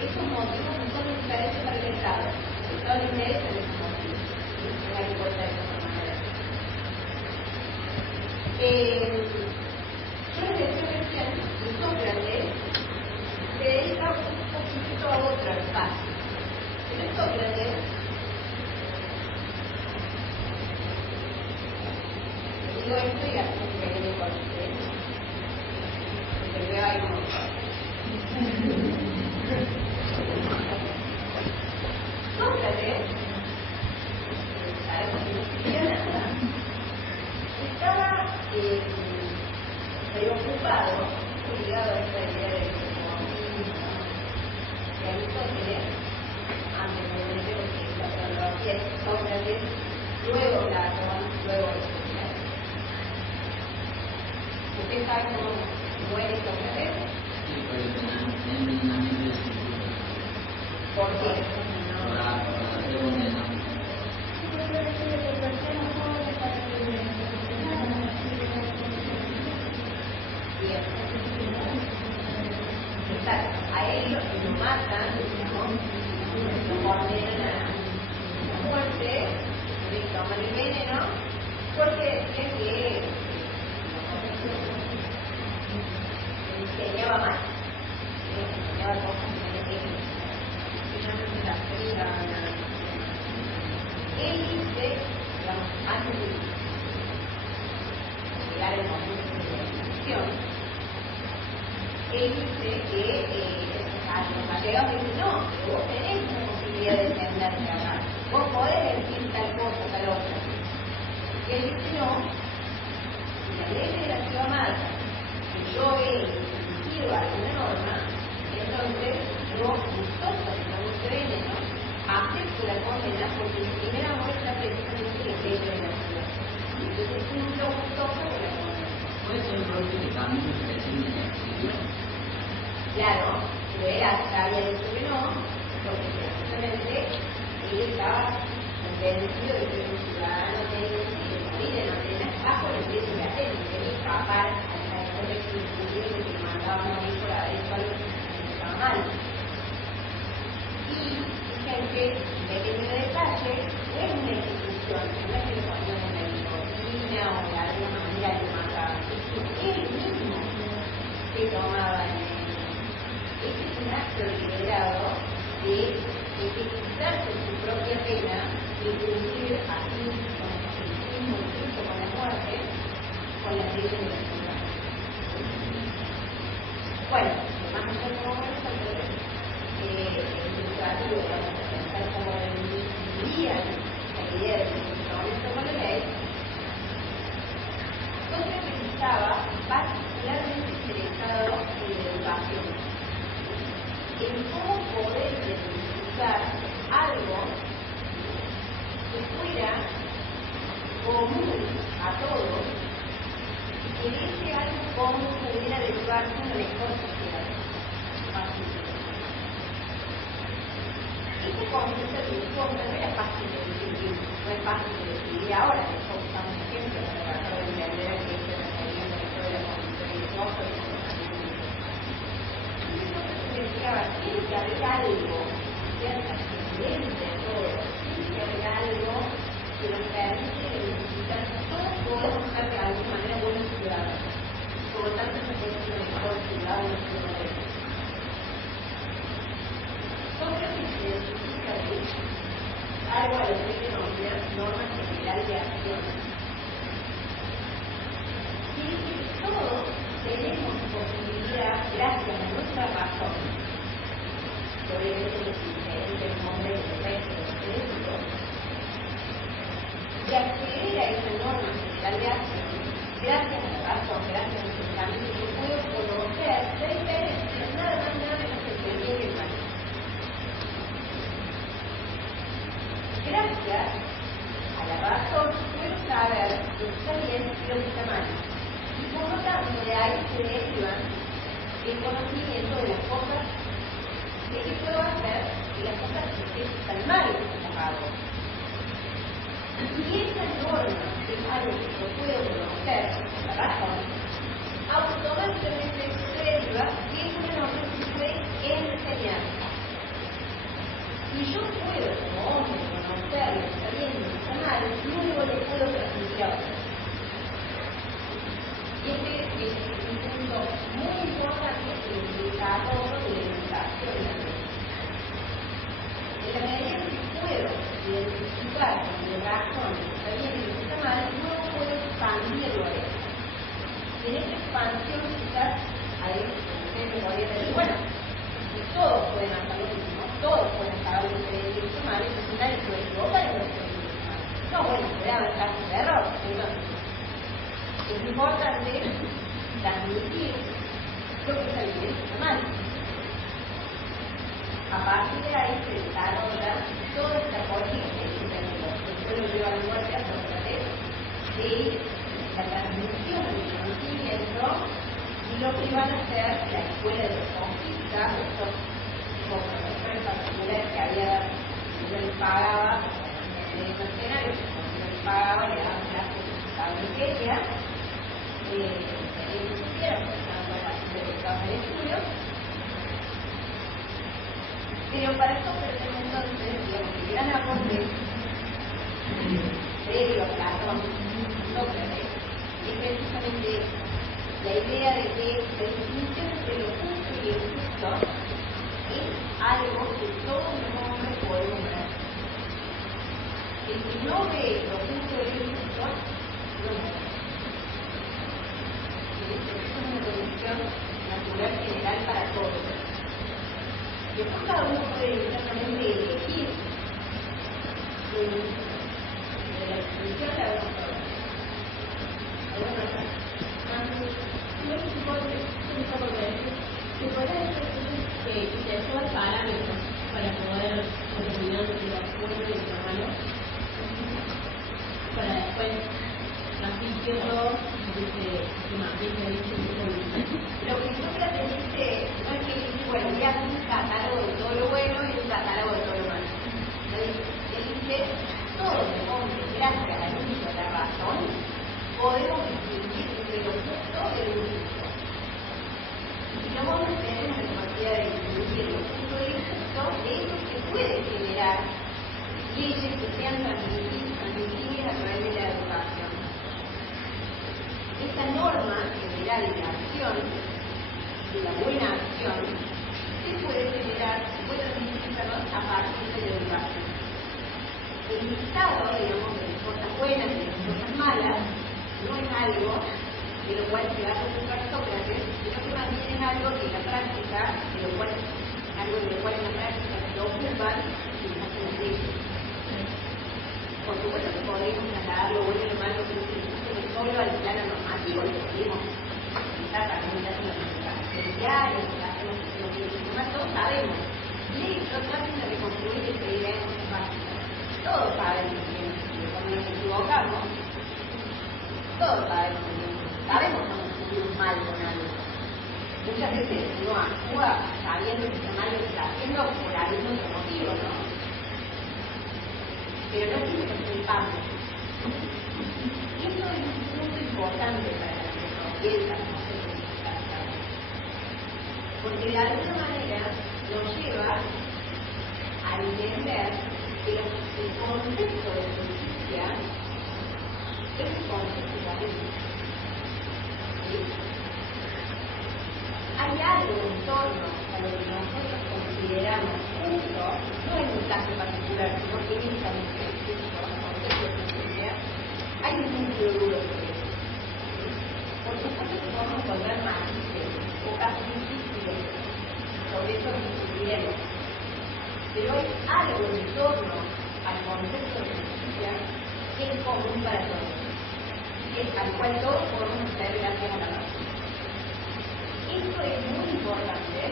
Esos motivos no son intereses para el Estado. El Estado le interesa esos motivos. Es la respuesta de esa manera. Yo les decía recién que Sócrates se dedica un poquitito a otro espacio. Pero Sócrates digo esto y hago un pequeño corte. Porque veo ahí como Sócrates, sabemos que no existía nada, estaba preocupado, ligado a esta idea de comunismo, de Aristóteles, antes de meter la pedagogía de Sócrates, luego Platón, luego Aristóteles. ¿Usted sabe cómo muere Sócrates? Sí, pero en un ambiente de círculo. ¿Por qué? Para hacer un enano. Bien. Exacto. A él lo matan, digamos, lo condenan a la muerte, le toman el veneno, porque decían que enseñaba mal, enseñaba cosas que finalmente las privan. Él dice, digamos, antes de llegar al momento de la discusión, él dice que a los allegados dicen, no, que vos tenés una posibilidad de defenderte acá, vos podés decir tal cosa, tal otra. Y él dice, no, si la ley de la ciudad marca que yo he infringido alguna norma, entonces yo, gustoso de no me veneno, acepto la condena porque mi primera muestra precisamente es ley de la ciudad. Entonces cumplo gustoso con la condena. ¿Puede ser el propio que también se presenta en el exilio? Claro, pero él había dicho que no, porque precisamente él estaba convencido de que un ciudadano tiene que morir en Atenas bajo el precio de Atenas, que escapar a ese reclusorio que lo mandaba a morir por haber hecho algo que estaba mal. Y fíjense, un pequeño detalle, no es una ejecución, no es que lo ponían en la guillotina o de alguna manera lo mataban, es que él mismo se tomaba en el. Este es un acto deliberado de ejecutarse su propia pena y cumplir así con el mismo incluso con la muerte, con la ley de la ciudad. Bueno, lo más importante es el ilustrativo de pensar cómo vivían la idea de que con la ley. Entonces estaba particularmente interesado en la educación, en cómo poder identificar algo que fuera común a todos y que ese algo común pudiera derivarse en una mejor sociedad. Este concepto de informe no era fácil de decidir, no es fácil de decidir ahora, de hecho usamos ejemplos para tratar de entender a qué se refería en la historia de la condición de nosotros y tiene que haber algo que sea trascendente de todo, tiene que haber algo que nos permite identificar que todos podemos ser de alguna manera buenos ciudadanos. Por lo tanto, se puede ser mejor ciudad o una ciudad de eso. Entonces, se identifica que algo a lo que se denomina norma general de acción. Y que todos tenemos posibilidad, gracias a nuestra razón, obviamente diferentes nombres de resto de los de acceder a esa norma general de acción, gracias a la razón, gracias a nuestro camino, yo puedo conocer la diferencia, nada más nada menos que el bien y el mal. Gracias a la razón, puedo saber lo que está bien y lo que está mal. Y por lo tanto, de ahí se derivan el conocimiento de las cosas de qué puedo hacer y las cosas que están mal que las hago. Y esa norma, que es algo que yo puedo conocer, la razón, automáticamente se deriva que es una norma que se puede enseñar. Y yo puedo, como hombre, conocer lo que está bien y lo que está mal, luego le puedo transmitir a otros. Y este es un punto muy importante en el desarrollo de la educación en la vida. En la medida en que puedo identificar con mi razón lo que está bien y lo que está mal, luego puedo expandirlo a eso. Y en esta expansión quizás ahí ustedes me podrían decir, bueno, todos pueden hacer lo mismo, todos pueden saber lo que está bien y lo que está mal, entonces nadie puede equivocar en lo que está bien y lo que está mal. No, bueno, puede avanzar sin error, entonces es importante transmitir lo que está bien y lo que está mal. A partir de ahí se desarrolla toda esta corriente que después lo lleva a la muerte a Sócrates de la transmisión del conocimiento y lo que van a hacer la escuela de los sofistas, estos profesores particulares que había, no les pagaba, en el mercenario, no les pagaba, le daban clases de tabliquería, ellos supieron que estaban dedicados al estudio. Pero para esto tenemos entonces, digamos, el gran aporte previo a Platón, Sócrates, es precisamente la idea de que la distinción entre lo justo y lo injusto es algo que todos los hombres podemos ver. El que no ve lo justo y lo injusto, no ve. Esa es una condición natural general para todos. Después cada uno puede exactamente elegir de la expresión de algunos problemas. No es importante que pueda decir que se son parámetros para poder determinar los bueno y lo malo, para después transmitirlo y que mantenga el Lo que Sócrates dice no es que dice, bueno, voy a hacer un catálogo de todo lo bueno y un catálogo de todo lo malo. Él dice, todo acción, de la buena acción, se puede generar, se puede transmitir, a partir de la educación. El listado, digamos, de las cosas buenas y de las cosas malas, no es algo de lo cual se va a ocupar Sócrates, sino que más bien es algo que en la práctica, de lo cual en la práctica se lo ocupan y se hacen las leyes. Por supuesto que podemos trasladar lo bueno y lo malo que es solo al plano normativo, lo podemos utilizar para comunicar con la comunicación diaria, lo que todos sabemos. Y eso traten de reconstruir esta idea en cosas básicas. Todos sabemos que cuando nos equivocamos, todos sabemos cuando estuvimos mal con algo. Muchas veces uno actúa sabiendo que está mal lo que está haciendo por algún otro motivo, ¿no? Pero no tiene que ser culpable. Y eso es un punto importante para la psicología, porque de alguna manera nos lleva a entender que el concepto de justicia es un concepto político. ¿Sí? Hay algo en torno a lo que nosotros consideramos justo, no en un caso particular, sino que en esta concepto de justicia, hay un núcleo duro sobre eso. Por supuesto que podemos encontrar matices o casos difíciles, sobre eso discutiremos. Pero hay algo en torno al concepto de justicia que es común para todos, al cual todos podemos hacer gracias a la razón. Esto es muy importante,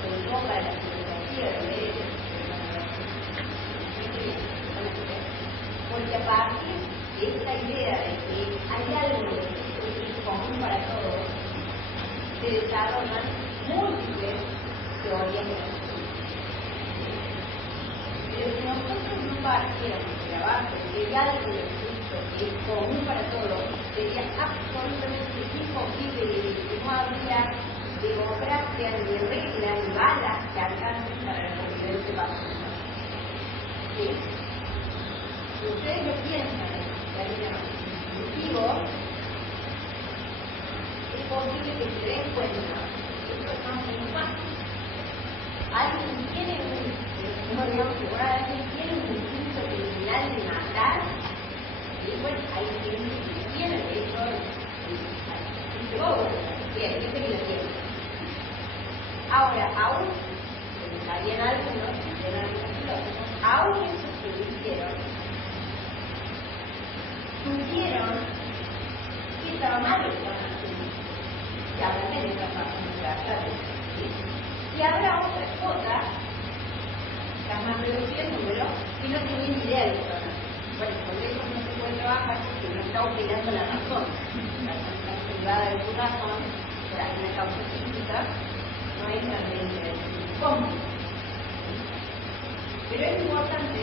sobre todo para la filosofía de leyes, porque a partir de esta idea de que hay algo que es común para todos, se desarrollan múltiples teorías de la justicia. Pero si nosotros no partiéramos de la base de que hay algo de justo que es común para todos, sería absolutamente imposible que no habría democracia, ni reglas, ni balas que alcancen para la convivencia pacífica. ¿Sí? Si ustedes lo piensan en términos intuitivos, es posible que se den cuenta que esto es más muy fácil. Alguien tiene alguien tiene un instinto criminal de matar, y bueno, hay gente que tiene, de hecho, gente que lo tiene. Ahora, aún, pensarían algunos, aún esos que lo hicieron, tuvieron que estaba mal lo que estaban haciendo. Y hablan de esta parte de la clase. Y habrá otras cosas, las más reducidas en número, que no tienen ni idea de lo que van a hacer. Bueno, con eso no se puede trabajar porque no está operando la razón. La razón privada de tu razón, por alguna causa física, no es realmente cómodo. Pero es importante,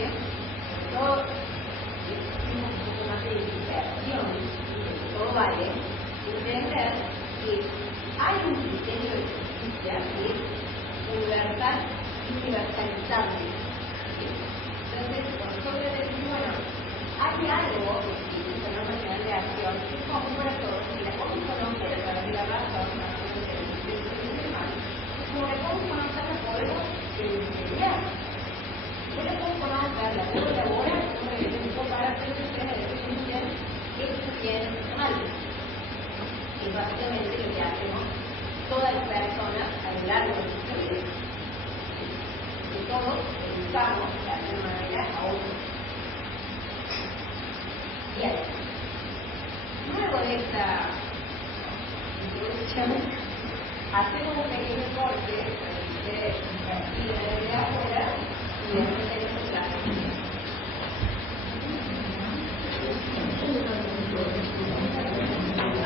sobre todo, un poco más de dispersión, sobre todo vale, entender que hay un criterio de justicia que es universalizable. Entonces, nosotros decimos, bueno, hay algo que es una norma general de acción que es común para todos, y la podemos conocer a través de la razón, como la podemos conocer, la podemos estudiar. Yo la puedo conocer, la puedo elaborar, como le digo, para hacer un sistema de definición que es bien mal. Es básicamente lo que hacemos todas las personas a lo largo de nuestra vida. Que todos educamos de alguna manera a otros. Bien. Luego de esta introducción, hacemos un pequeño corte para que ustedes tranquilos desde afuera y después tenemos clase.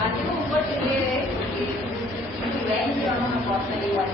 Hacemos un corte leve porque si ven vamos a cortar igual.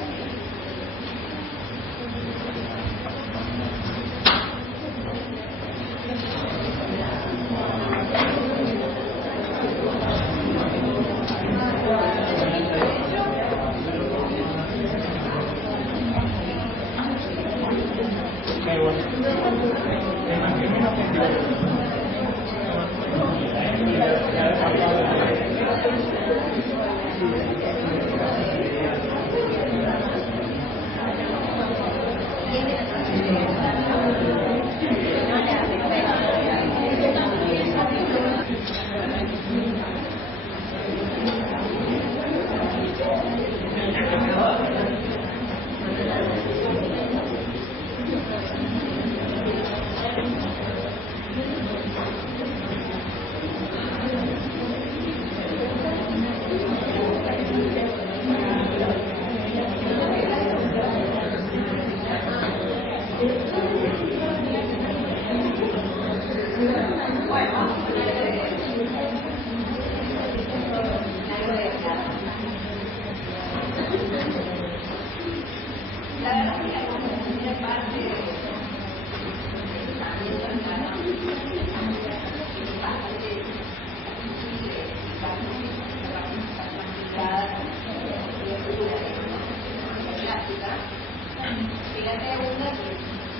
la segunda, que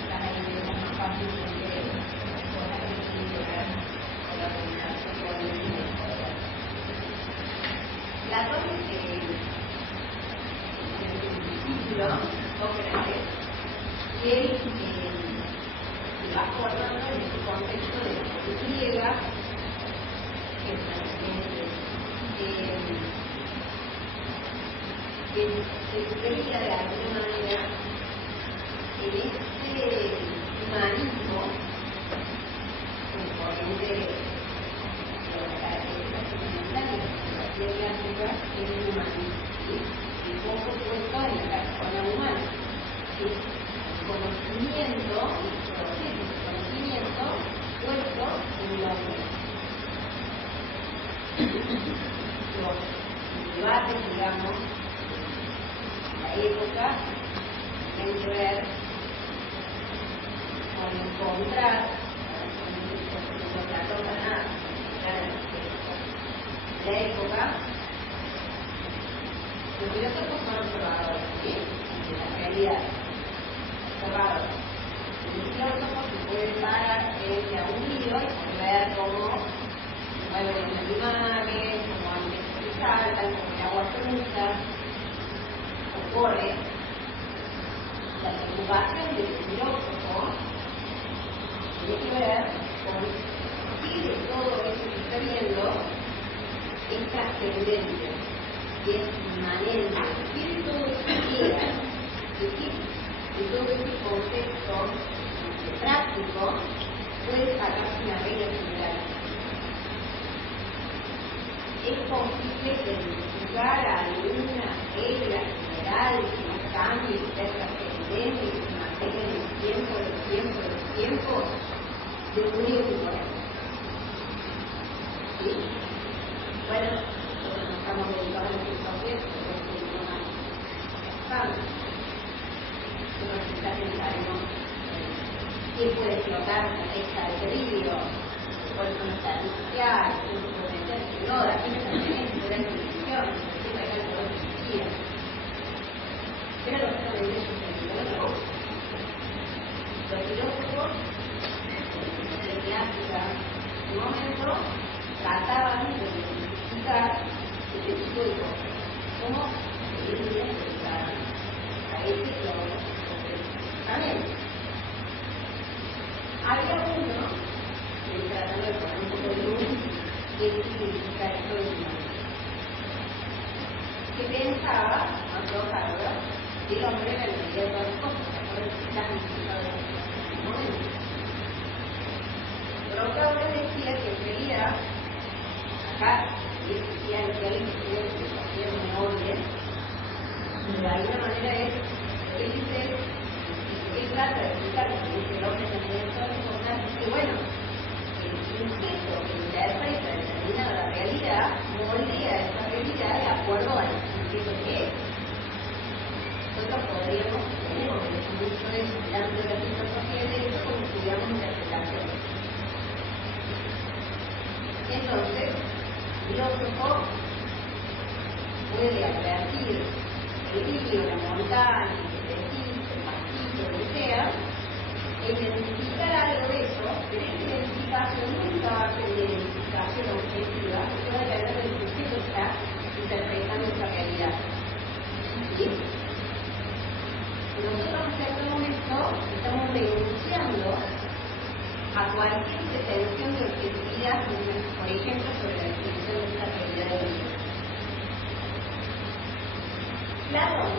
las alimentos más fáciles que cosas que tienen que ver con la comunicación con el poder. Platón en el título, Sócrates, y él se va acordando en este contexto de la cultura griega, que se expresa de alguna manera en este humanismo, en corriente de las características fundamentales de la ciencia clásica, es un humanismo, ¿sí? Un poco puesto en la persona humana, ¿sí? Conocimiento, conocimiento puesto en el hombre. Los debates, digamos, de la época tienen que ver con encontrar cosa nada, la época, los filósofos son observadores, ¿sí? De la realidad. Cerrado. El filósofo se puede parar frente a un libro y ver cómo se mueven los animales, cómo antes se saltan, cómo el agua cruza, ocurre. La preocupación del filósofo tiene que ver con si de todo eso que está viendo es trascendente, que es inmanente, si de todo eso queda, de todo ese contexto práctico puede sacarse una regla general. Es posible identificar alguna regla general que no cambie, que sea trascendente, que se mantenga en el tiempo, los tiempos, de un único tipo. ¿Sí? Bueno, nosotros nos estamos dedicando a la filosofía, pero es un idioma estable. Nosotros quizás pensaremos quién puede explotar la fecha de brillo, cuáles son los artificiales, quién se puede meter, que no, de aquí me también se da televisión, se puede sacar todo lo que quiera. Pero lo que no me dice es los filósofos de clásica en un momento trataban de identificar este tipo de cosas, cómo se debía explicar a este también. Había uno, tratando de poner un poco de luz, que significa esto de humanidad, que pensaba, Andrés Carlos, que el hombre era el medio de todas las cosas, por eso está significado en este momento. Protágoras decía que en realidad, acá, decía que alguien que tuvo que hacer un orden, de alguna manera es, lo que dice, él trata de explicar que el hombre también todas las cosas, que bueno, el sujeto que interpreta determinada realidad, moldea esa realidad de acuerdo al sujeto que es. Nosotros podríamos, tenemos mucho de estudiando la filosofía de eso cuando estudiamos interpretación. Entonces, el filósofo puede advertir el río, la montaña, el edificio, el mastito, lo que sea, e identificar algo de eso, pero esa identificación nunca va a ser una identificación objetiva, que va a depender del sujeto que está interpretando esa realidad. ¿Sí? Si nosotros hacemos esto, estamos denunciando a cualquier pretensión de objetividad, por ejemplo, sobre la definición de esta realidad de vida. Platón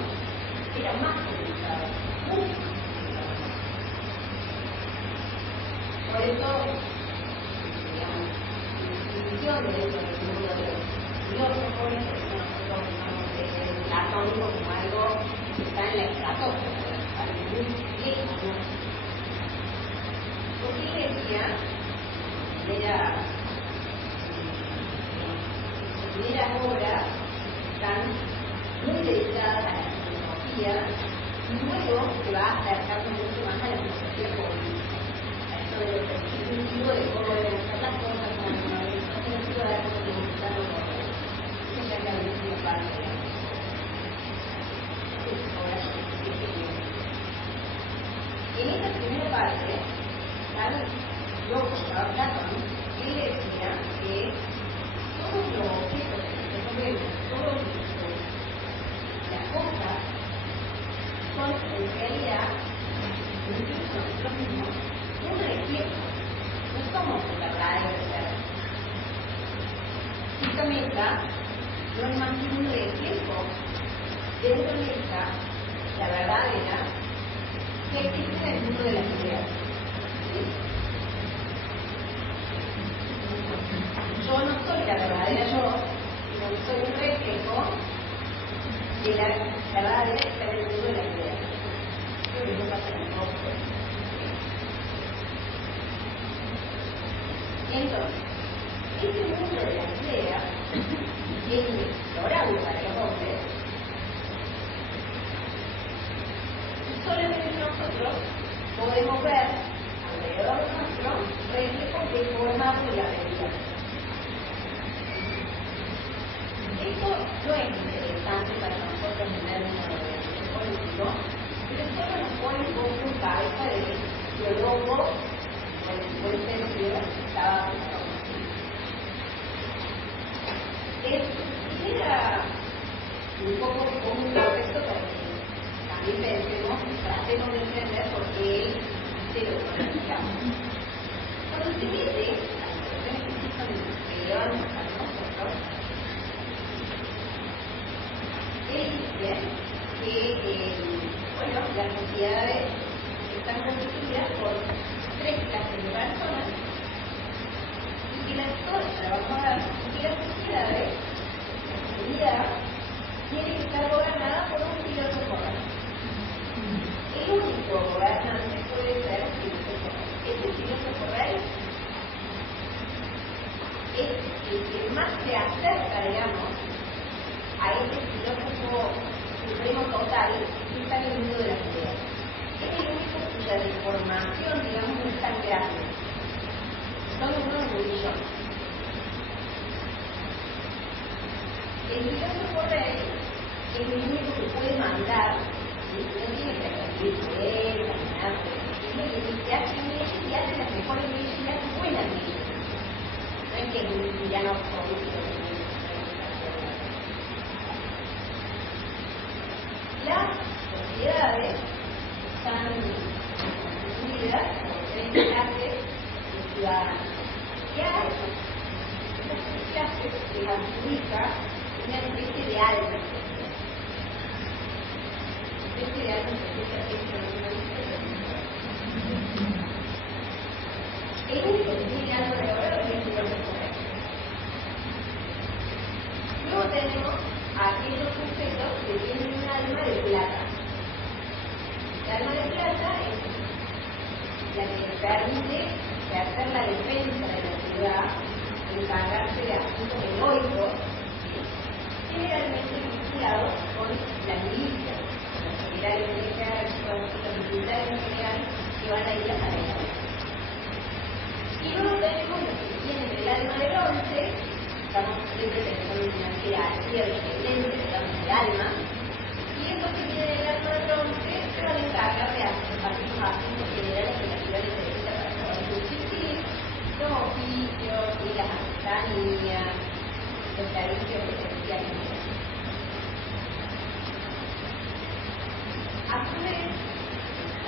era más complicado, mucho más complicado. Por eso, digamos, la definición de eso del mundo de los filósofos, por eso nosotros pensamos el platónico como algo que está en la estratosfera, algo muy lejos, ¿no? Porque él decía, las primeras obras están muy dedicadas a la filosofía, y luego se va acercando mucho más a la filosofía política, a esto de lo perspectivo, de cómo deben ser las cosas, como una organización ciudadana, como utilizando por eso. Esa es la última parte de la obra. nunca no es más que un reflejo de una mesa, la verdadera, que existe en el mundo de las ideas. ¿Sí? Yo no soy la verdadera yo, sino que soy un reflejo de la verdadera que está en el mundo de las ideas. Creo que eso pasa en todos. Entonces, este mundo de las ideas, que es inexplorable para los hombres, solamente nosotros podemos ver alrededor nuestro reflejos de formas de la realidad. Esto no es interesante para nosotros en términos políticos, pero solo nos pone un poco en cabeza de que el lobo o el buen sentido estaba era un poco como un contexto para que también pensemos, tratemos de entender por qué él se lo conectamos. Cuando se mete las situaciones que llevan a nosotros, él dice que bueno, las sociedades están constituidas por tres clases de personas y que las sociedades, la comunidad, tiene que estar gobernada por un filósofo rey. El único gobernante puede ser el filósofo rey. Este filósofo rey es el que más se acerca, digamos, a este filósofo supremo total que está en el mundo de las ideas. Es el único cuya deformación, digamos, no es tan grande. Son unos millones. El filósofo rey es el único que puede mandar, ¿sí? No tiene que recibir poder, caminar, es el que hace leyes y hace las mejores leyes y hace buenas leyes. No es que es un tirano corrupto. Las sociedades están constituidas por tres clases de ciudadanos. ¿Qué hay? Estas tres clases les adjudica una especie de alma. Especie de alma el único que tiene algo de oro es el filósofo rey. Luego tenemos a aquellos sujetos que tienen un alma de plata. El alma de plata es la que permite hacer la defensa de la ciudad, encargarse de asuntos heroicos, generalmente vinculados con la milicia, los generales del ejército, los militares en general, que van a ir a la guerra. Y luego tenemos los que tienen el alma de bronce, estamos siempre pensando en una jerarquía descendente, digamos, de alma, y estos que tienen el alma de bronce se van a encargar de hacer algunos asuntos generales que la ciudad necesita para poder subsistir, los oficios y las artesanías, los servicios esenciales. A su vez,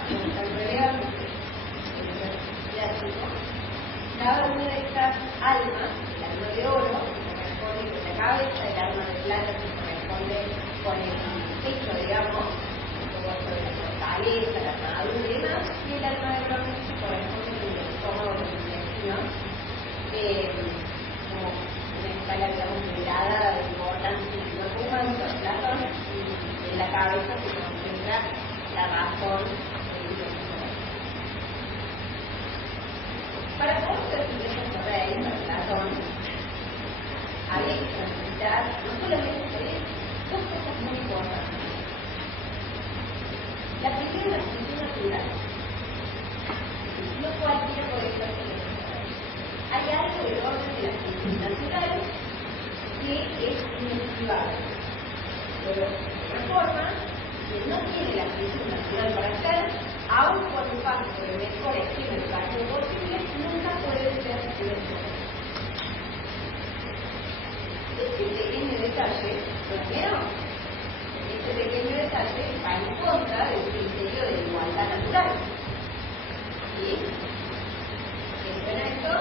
cuando al revés cada una de estas almas, el alma de oro, que corresponde con la cabeza, el alma de plata, que corresponde con el pecho, digamos, todo esto de la fortaleza, la armadura y demás, y el alma de bronce que corresponde con el estómago, los intestinos, como una escala, digamos, moderada de importancia en el cuerpo humano, con Platón, y en la cabeza se concentra la razón del filósofo. Para poder ser filósofo rey, para Platón, había que transitar no solamente dos cosas muy importantes. La primera es la función natural. No cualquiera puede ser filósofo rey. Hay algo del orden de la función natural que es inesquivable. Pero, de otra forma, quien no tiene la función natural para ser, aun cuando pase por el mejor esquema educativo posible, nunca puede ser filósofo. Este pequeño detalle, primero, este pequeño detalle va en contra del criterio de igualdad natural. ¿Sí? ¿Qué suena esto?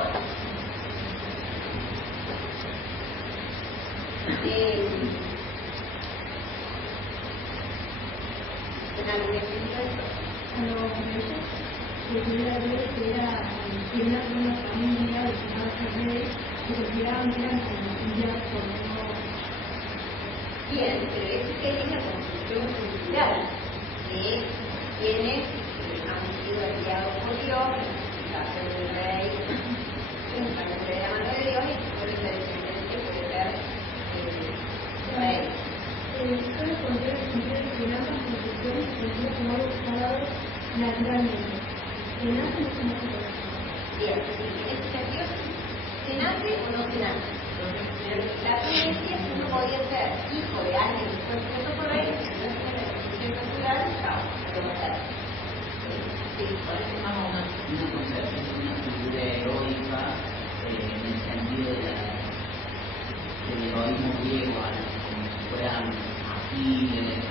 ¿algún ejemplo de esto? A los meses, que tuviera que era una familia de llamadas redes que consideraban que eran como ya por menos. Bien, pero eso tiene una construcción cultural que tiene han sido enviados por Dios, el caso del rey, el caso de la mano de Dios, y puede ser descendiente, puede ser rey. Solo pondría que en ambas construcciones se considera como algo que está dado naturalmente. Que nace no se nace por eso. Bien, en este sentido, ¿se nace o no se nace? La creencia es que uno podía ser hijo de alguien que fue puesto por rey, si no es una construcción cultural, no, lo va a ser. Sí, parece más una concepción de una figura heroica en el sentido del heroísmo griego, como si fueran Aquiles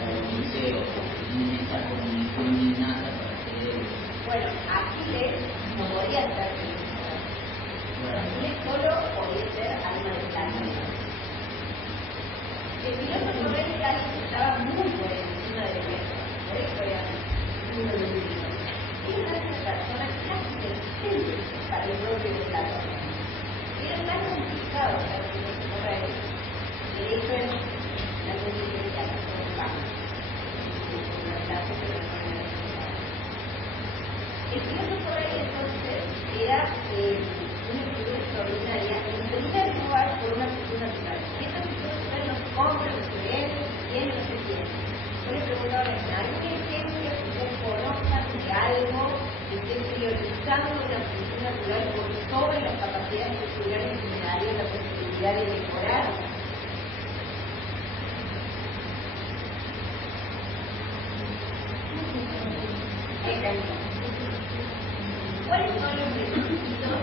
o Odiseo, que tienen esa condición innata para ser héroes. bueno, Aquiles no podía ser filósofo. Aquiles solo podía ser alma de plata. El filósofo rey Cáliz estaba muy por encima del resto, por eso era uno de los libros. Y una de esas personas casi perfectas para el propio de Platón. Era tan complicado ser filósofo rey, que de hecho es la condición de un campo. El filósofo rey entonces era una figura extraordinaria, en primer lugar por una cultura natural. Y esta cultura natural no se compra, no se vende, no se tiene, no se tiene. Yo le preguntaba a la gente, ¿algún ejemplo que ustedes conozcan de algo que esté priorizando una cultura natural por sobre las capacidades culturales que me darían la posibilidad de mejorar? Ejemplo. ¿Cuáles son los requisitos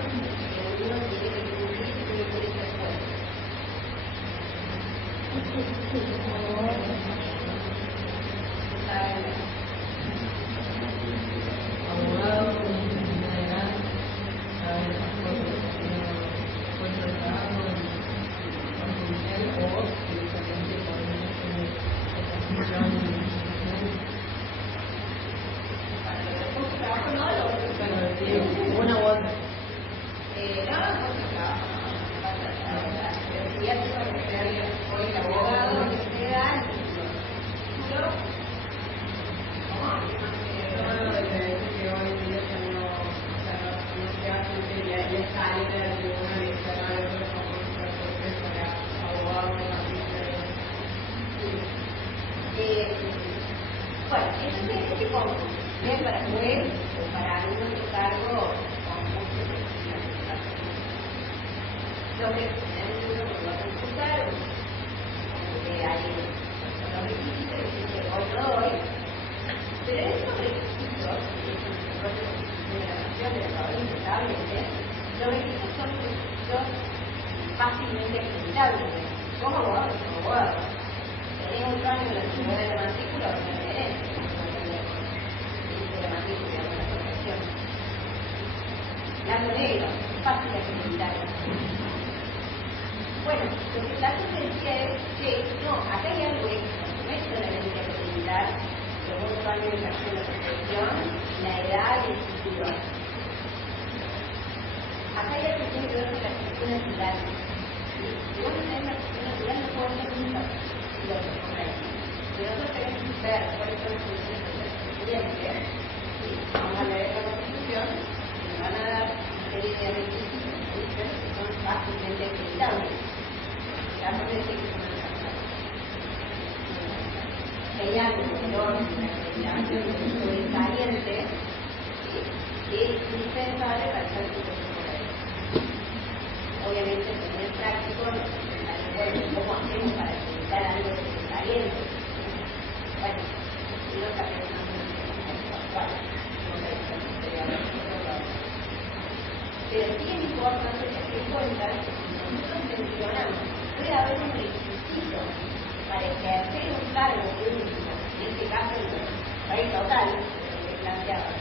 que uno tiene que cumplir y que puede ser bueno? Abogado con una edad, sabe las cosas que uno puede trabajo en judicial o directamente con una posición. Una u otra. Hoy el abogado que se da Que hoy en día no se hace ya sale de alguna vez para abogados bueno, entonces este concurso es para juez o para algún otro cargo concurso de lo que tenemos un libro que va a consultar o que hay los requisitos que hoy no doy, pero estos requisitos, y esto es el propio de la nación, de la provincia, establemente, los requisitos son requisitos fácilmente acreditables. Como abogado, como abogado. Tenés un cambio en la antigüedad de la matrícula o no tenés de la matrícula de la profesión. Blanco negro, fácil de acreditar. Bueno, lo que la gente decía es que no, acá hay algo extra, no es solamente acreditar según un cambio de la profesión, la edad y el futuro. Acá hay algo que tiene que ver con la cuestión natural. Si vos no tenés la cuestión natural, no podés ser nunca filósofo rey. Si nosotros tenemos que ver cuáles son las funciones de los estudiantes, vamos a leer la Constitución y nos van a dar una serie de requisitos que son fácilmente acreditables. Vamos a decir que son alcanzables. Hay algo del orden de la acreditación sobresaliente que es indispensable para ser filósofo rey. Obviamente, en el práctico, ¿cómo hacemos para acreditar algo sobresaliente? Bueno, no sabemos pero sí es importante tener en cuenta que si nosotros mencionamos puede haber un requisito para ejercer un cargo público, en este caso el rey total, que planteaba,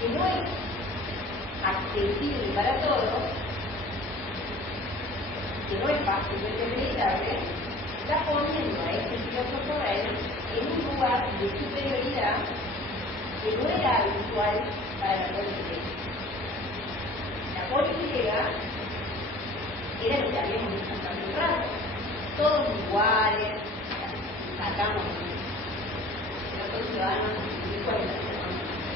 que no es accesible para todos, que no es fácilmente meditable, está poniendo a este filósofo rey en un lugar de superioridad que no era habitual para la polis griega. La polis griega era lo que habíamos visto hace un rato, todos iguales, sacamos los ciudadanos de cuenta,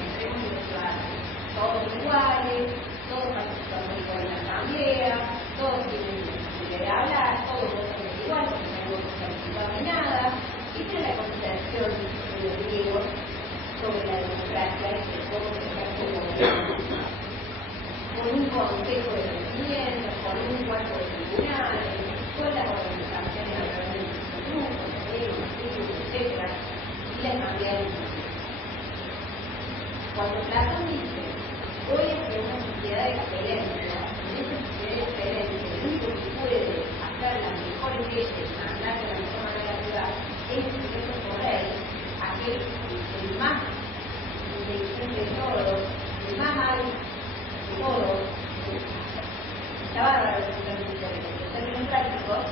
entremos en los ciudadanos, todos iguales, todos participamos igual en la asamblea, todos tienen posibilidad de hablar, todos votan igual, porque no hemos participado en nada. Esta es la concepción de los griegos sobre la democracia y de cómo se ejerce el gobierno. Con un consejo de regimiento, con un cuarto de tribunales, con las organizaciones a través de los grupos, etc. Y la asamblea de los. Cuando Platón dice, hoy es una sociedad de excelencia, en esa sociedad de excelencia, el único que puede hacer las mejores leyes, mandar de la mejor manera a la ciudad, es el filósofo rey, aquel el más inteligente de todos, el más hábil de todos. Está bárbaro el en términos prácticos,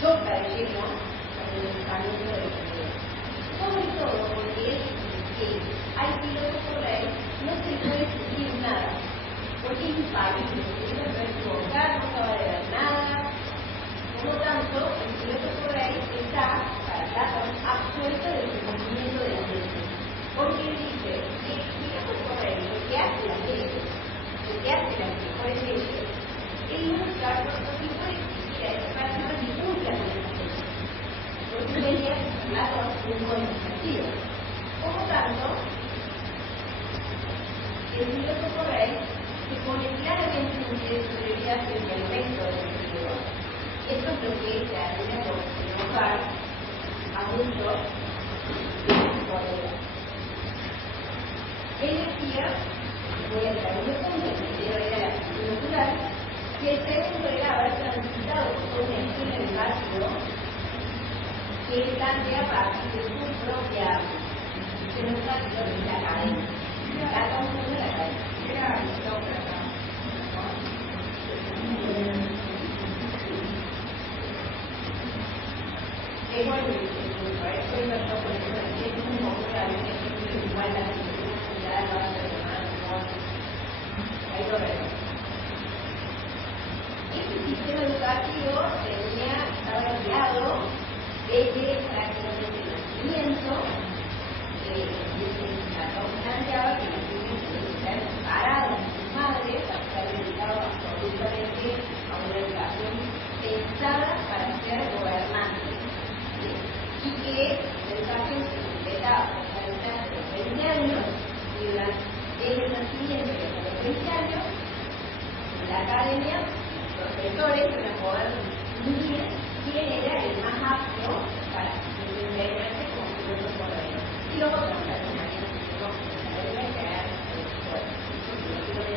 choca de lleno con el pensamiento de los griegos. Sobre todo porque hay filósofo rey, no se le puede decir nada, porque es infalible, porque no se puede equivocar, no se va a ver nada. Por lo tanto, el filósofo rey está, para Platón, absuelto del cumplimiento de las leyes. Porque él dice que el filósofo rey, lo que hace las leyes, lo que hace las mejores leyes, él nunca, no se puede exigir a esa persona que cumpla con esas leyes. Porque ella, Platón, un buen sentido. Por lo tanto, el filósofo rey se pone claramente en pie de superioridad frente al resto de los griegos. Esto es lo que se hace por enojar a muchos colegas. Él decía, voy a traer un punto, el primero era la actitud natural, y el segundo era haber transitado por un estilo de vacío que él plantea a partir de su propia se nos da la cadena. La confusión de la cadena. Era aristócrata. Es bueno que eso es lo que es un poco realmente igual la sociedad no va a ser humana. Ahí lo vemos. Este sistema educativo estaba creado desde prácticamente el nacimiento. Platón planteaba que los niños deben ser separados de sus madres para estar dedicados absolutamente a una educación pensada para ser gobernantes, ¿sí? Y que la educación se completaba hasta los 20 años y desde el nacimiento hasta los 20 años en la academia los profesores iban a poder distinguir quién era el más apto para desempeñarse como filósofo rey. Y luego también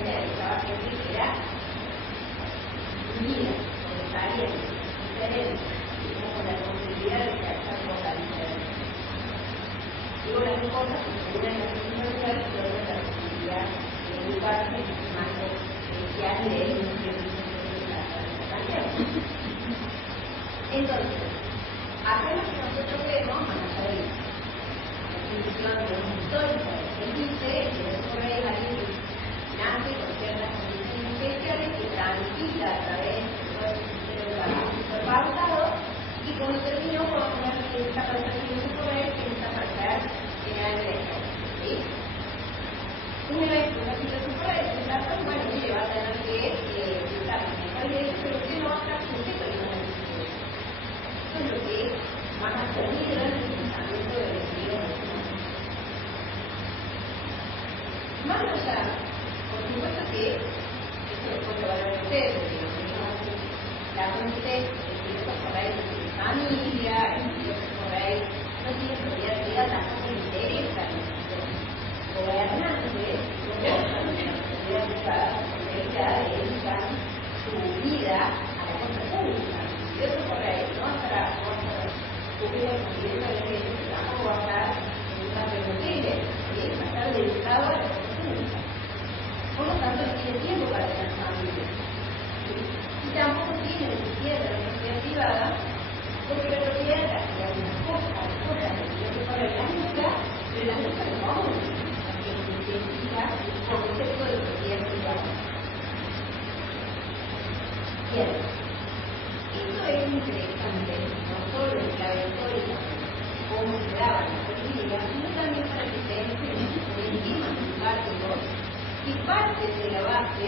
estaba gente que era unida, voluntaria, diferente, con la posibilidad de realizar cosas diferentes. Digo las dos cosas porque una es la posibilidad y otra es la posibilidad de educarse en un marco especial de él, entonces, acá lo que nosotros vemos, vamos a ver la definición de los históricos, él dice que el rey es alguien que nace con ciertas condiciones especiales que transita a través de todo el sistema educativo pautado y cuando terminó con una esta perspectiva de poder que empieza a pasar general de la historia, ¿sí? Una vez que una situación de poder es una persona, bueno, mire, va a tener que buscar los mejores derechos, pero usted no va a estar sujeto a ninguna disciplina. Entonces,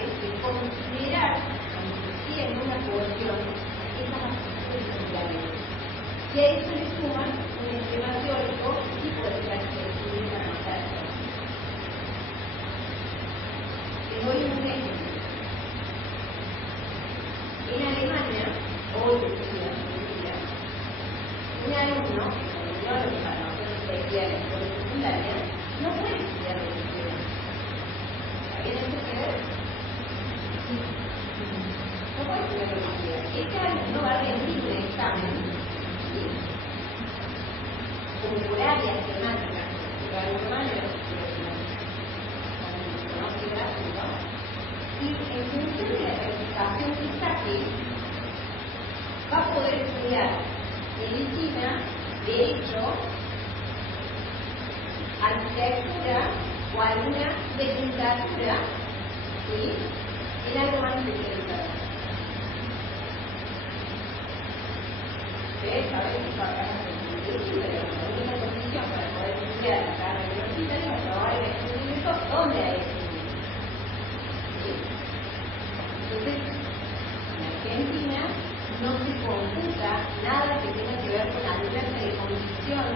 de considerar, aunque sí en una cohesión, estas aspectos sociales. Y a eso le suman un esquema teórico y puede ser accesible para matar. Les doy un ejemplo. En Alemania, hoy un alumno que comenzó para nosotros decía en la escuela secundaria no puede estudiar religión. ¿Sabían eso qué es? No puede estudiar religión. Este alumno va a rendir un examen, ¿sí? Como por áreas temáticas, porque algo más de y en función de la calificación que saque, va a poder estudiar medicina, derecho, arquitectura o alguna legislatura, ¿sí? En algo más especializado. ¿Ves? A veces acá pero la única condición para poder estudiar la carrera universitaria es aprobar el estudio donde hay estudios. ¿Sí? Entonces, en Argentina no se computa nada que tenga que ver con la clase de condición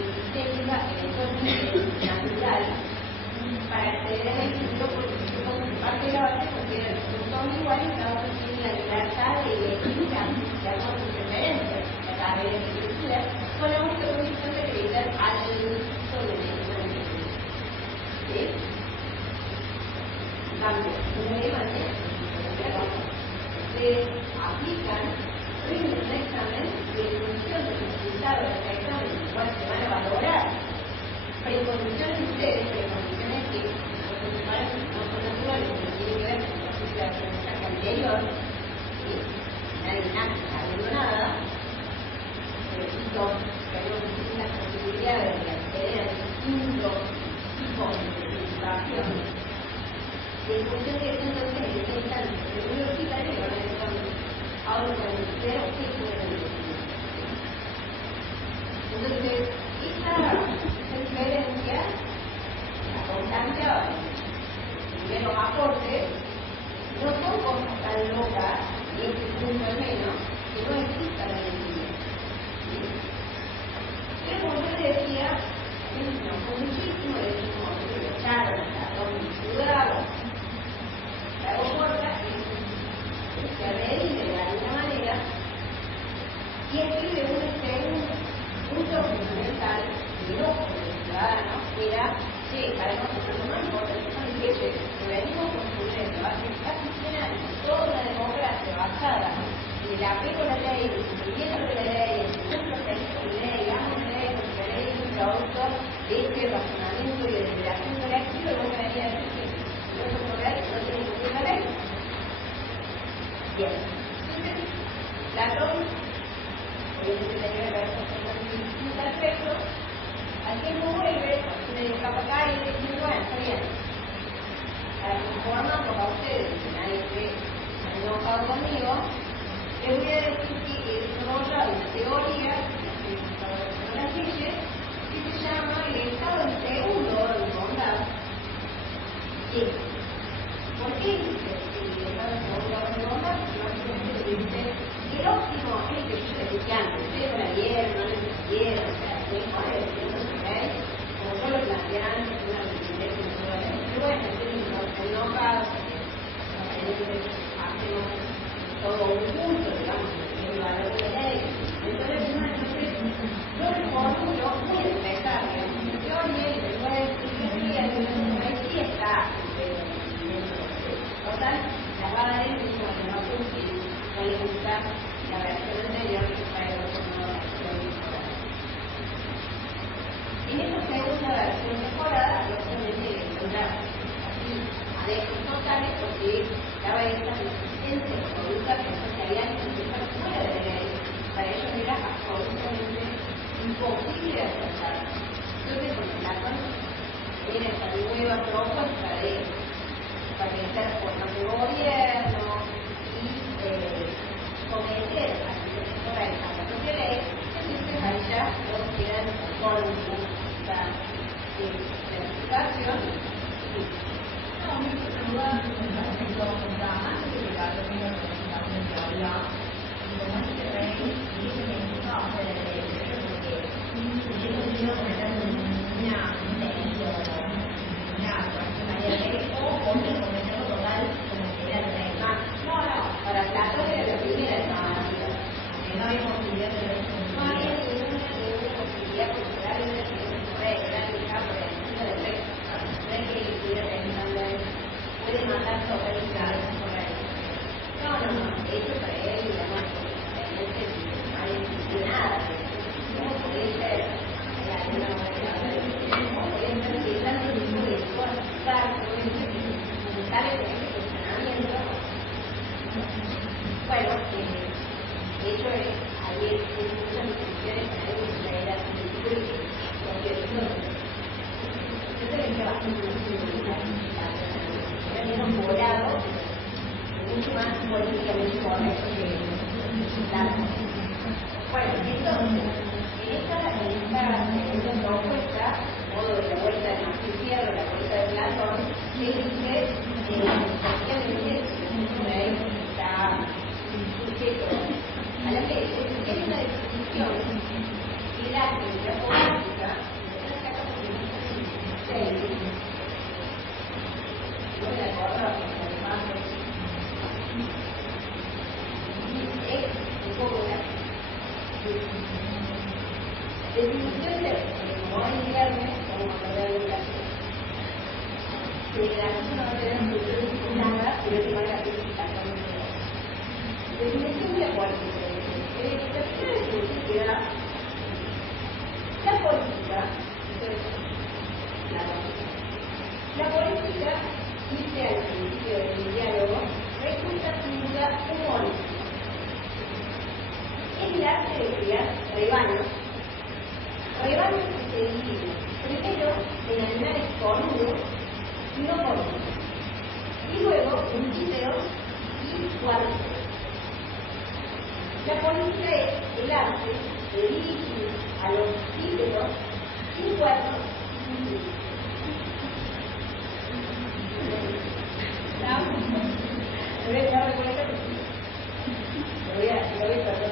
existencia eventualmente natural para acceder al estudio, porque por parte de la base considera que son iguales, cada uno tiene la libertad de elegir de acuerdo a sus preferencias la carrera que quiere estudiar, con la única condición de acreditar al uso de medicina. ¿Sí? En cambio, en Alemania, ustedes aplican, rinden un examen y en función del resultado de este examen, igual se van a valorar precondiciones de ustedes, precondiciones que los principales no son naturales, pero tienen que ver con la sociedad de aprendizaje anterior, ¿sí? Nadie nace sabiendo nada, pero sí tenemos distintas posibilidades de acceder a distintos tipos de participación. Y en función de eso, entonces, en ese instante, el universitario le van a decir, ahora para ustedes, ¿qué pueden decir? Entonces, esa diferencia, la constancia de los aportes, no son cosas tan locas, y este punto al menos, que no exista la identidad. Pero como yo les decía, nos enojó muchísimo, le dijimos que lo echaron, la ciudad, la hago corta, se redime de alguna manera, y escribe un punto fundamental de ojo del ciudadano, que era que para nosotros lo más importante son las leyes que venimos construyendo hace casi 100 años, toda una democracia basada en el apego a la ley, el cumplimiento de la ley, el cumplimiento de la ley, damos la ley, porque la ley es un producto de este razonamiento y de deliberación colectiva, y vos me venís a decir que no es por ley, no tiene que cumplir la ley. Bien, entonces, Platón, obviamente tenía que ver con distintos aspectos, al tiempo vuelve, me dijo capa acá y le dice, bueno, está bien, para conformarnos a ustedes, que nadie esté enojado conmigo, les voy a decir que he desarrollado una teoría de las leyes que se llama el estado en segundo orden de bondad. ¿Sí? ¿Por qué dice el estado en segundo orden de bondad? Porque básicamente dice que el óptimo es el que yo les decía antes, ustedes la vieron, no les vieron, o sea, mejor es el como yo lo planteé antes, una resistencia que no es muy buena, estoy enojado, porque hacemos todo un punto, digamos, el valor de la ley. Entonces, yo le formulo muy especial, digamos, mi teoría, y después ahí sí está total, la va a dar en mismo que no le gusta la versión anterior que trae los formadores. En esta segunda versión mejorada, lógicamente tendrá así adeptos totales porque daba esta resistencia absoluta que no se habían empezado fuera de la ley. Para ellos era absolutamente imposible aceptar. Entonces, con Platón era esta nueva propuesta de establecer formas de gobierno y someter a la propia ley, entonces ahí ya todos quedan con esta planificación. Para Platón era la primera alternativa. No había posibilidad de ninguna posibilidad cultural de que el rey era luchar por encima del rey. No es que estuviera pensando en puede matar sobre el claro por ahí. No, eso para él y además realmente no hay nada. ¿Cómo podría ser alguna manera? ¿Cómo podría ser que tanto tipo de cosas sale con este funcionamiento? Bueno, de hecho, hay muchas discusiones en la era científica y yo creo que bastante menos volado, mucho más políticamente correcto que la. Bueno, entonces, en esta propuesta, modo de la vuelta de Martín Fierro, la vuelta de Platón, él dice, efectivamente, está sujeto a la ley, es una definición que la teoría política no me acuerdo además es un poco una definición de no enviarme como la educación que la gente no va a tener un futuro nada pero que va a la clasificación de definición de acuerdo la primera definición que da la política la política, dice al principio del diálogo, resulta sin duda humónica. Es el arte de criar rebaños que se dividen primero en animales comunes y no comunes, y luego en bípedos y cuadrúpedos. La política es el arte de dirigir a los bípedos sin cuernos y sin bípedos. Voy a dar cuenta lo voy a tratar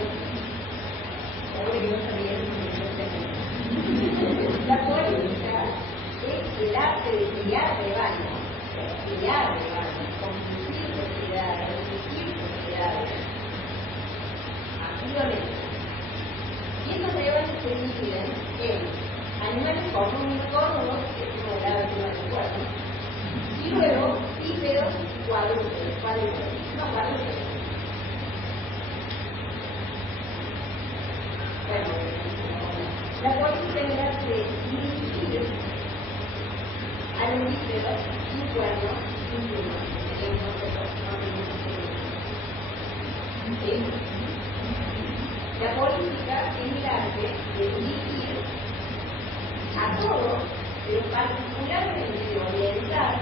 seguro que no sabía la política es el arte de criar rebaños, conducir sociedades, dirigir sociedades activamente. Y estos rebaños se dividen en animales comunes, que es como la de un cuerpo, y luego bípedos y cuadrúpedos. Bueno, la política es el arte de dirigir a los bípedos sin cuernos, sin plumas, que la política es el arte de dirigir a todos, pero particularmente de orientar,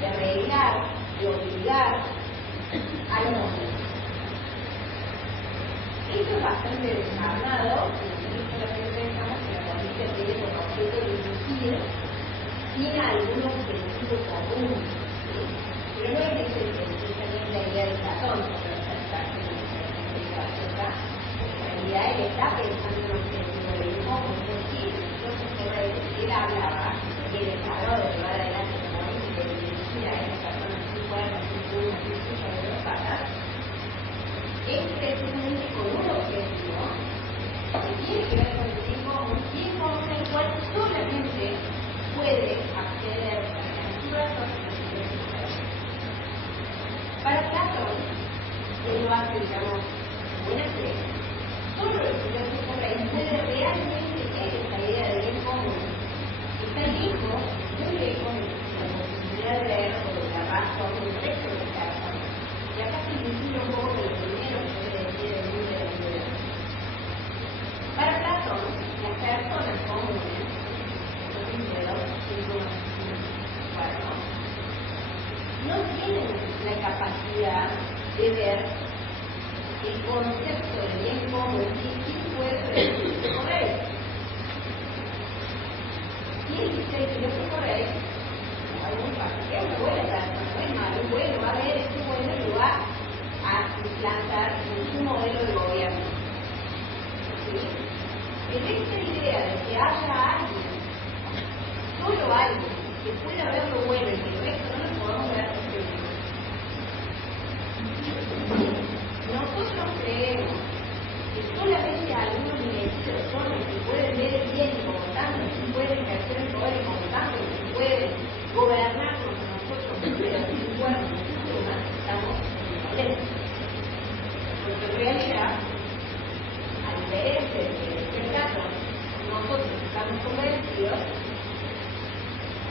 de arreglar, de obligar a los hombres. Esto es bastante desarmado, nosotros solamente pensamos que la política tiene como objeto dirigir, tiene algunos sentidos comunes, ¿sí? Pero no es ese precisamente la idea de Platón, porque la realidad es en esta idea de que haya alguien, solo alguien, que pueda ver lo bueno y que el resto no lo podamos ver, nosotros creemos que solamente algunos elegidos son los que pueden ver el bien y como tanto que pueden ejercer el poder y como tanto que pueden gobernar como nosotros, pero sin cuerpo, estamos en el poder. Porque en realidad, a diferencia de que en este caso nosotros estamos convencidos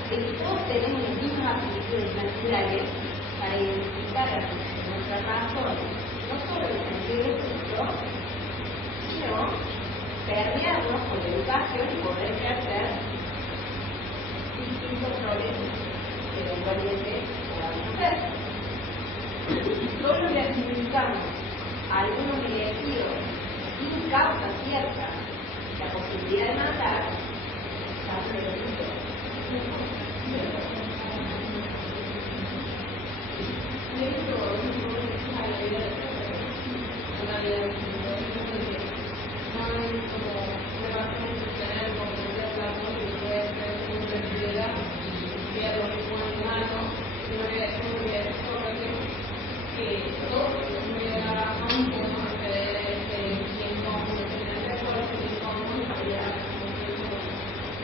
de que todos tenemos las mismas aptitudes naturales para identificar nuestras razones, no solo en el sentido de justo, sino permearnos con la educación y poder ejercer distintos roles que eventualmente podamos hacer. Solo le adjudicamos a algunos elegidos sin causa cierta la posibilidad de matar, estamos en el mundo.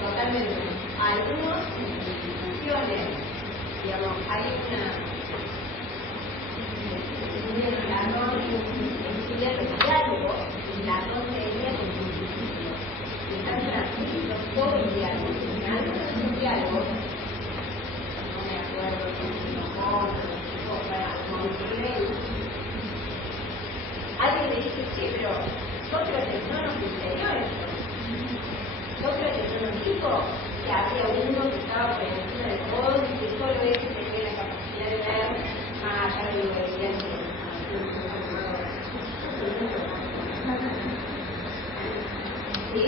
Totalmente. Algunas instituciones, digamos, hay una estudiar los diálogos, la consejería con sus principios, que están transmitidos todo el diálogo. En algunos de esos diálogos, no me acuerdo si nosotros, para Monterrey, alguien me dice, sí, pero Sócrates no nos enseñó esto. Sócrates no nos dijo que había uno que estaba por encima de todos y que solo ese tenía la capacidad de ver más allá de lo que decían que ¿sí?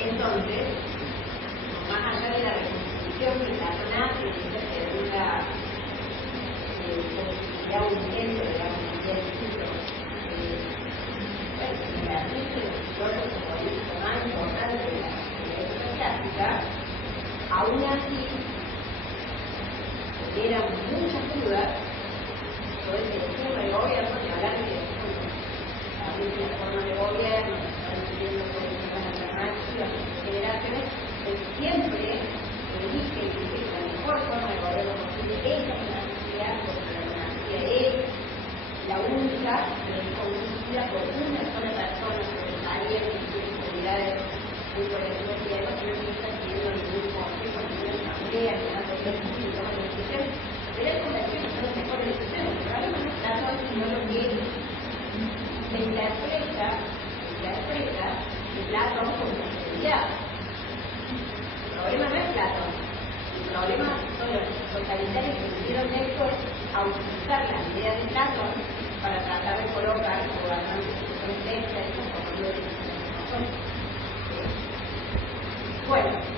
Entonces, más allá de la reconstrucción que Platón hace, que es una posibilidad urgente, digamos, del ciclo, realmente los políticos más importantes de la época clásica, aún así, eran muchas dudas sobre el sistema de gobierno, y hablar de la forma de gobierno, están viviendo con las alternativas, las generaciones, siempre eligen que la mejor forma de gobierno posible es la monarquía, porque la monarquía es la única conducida por una sola persona solitaria que tiene cualidades muy colectivas y además no está pidiendo ningún consejo, ninguna asamblea, ni nada de eso, ni toma de decisiones, pero es convencido que son las mejores decisiones. El problema no es Platón, sino lo que se interpreta de Platón como autoridad. El problema no es Platón. El problema son los totalitarios que tuvieron después a utilizar las ideas de Platón para tratar de colocar gobernantes que son excelsos como lo de nosotros. Bueno.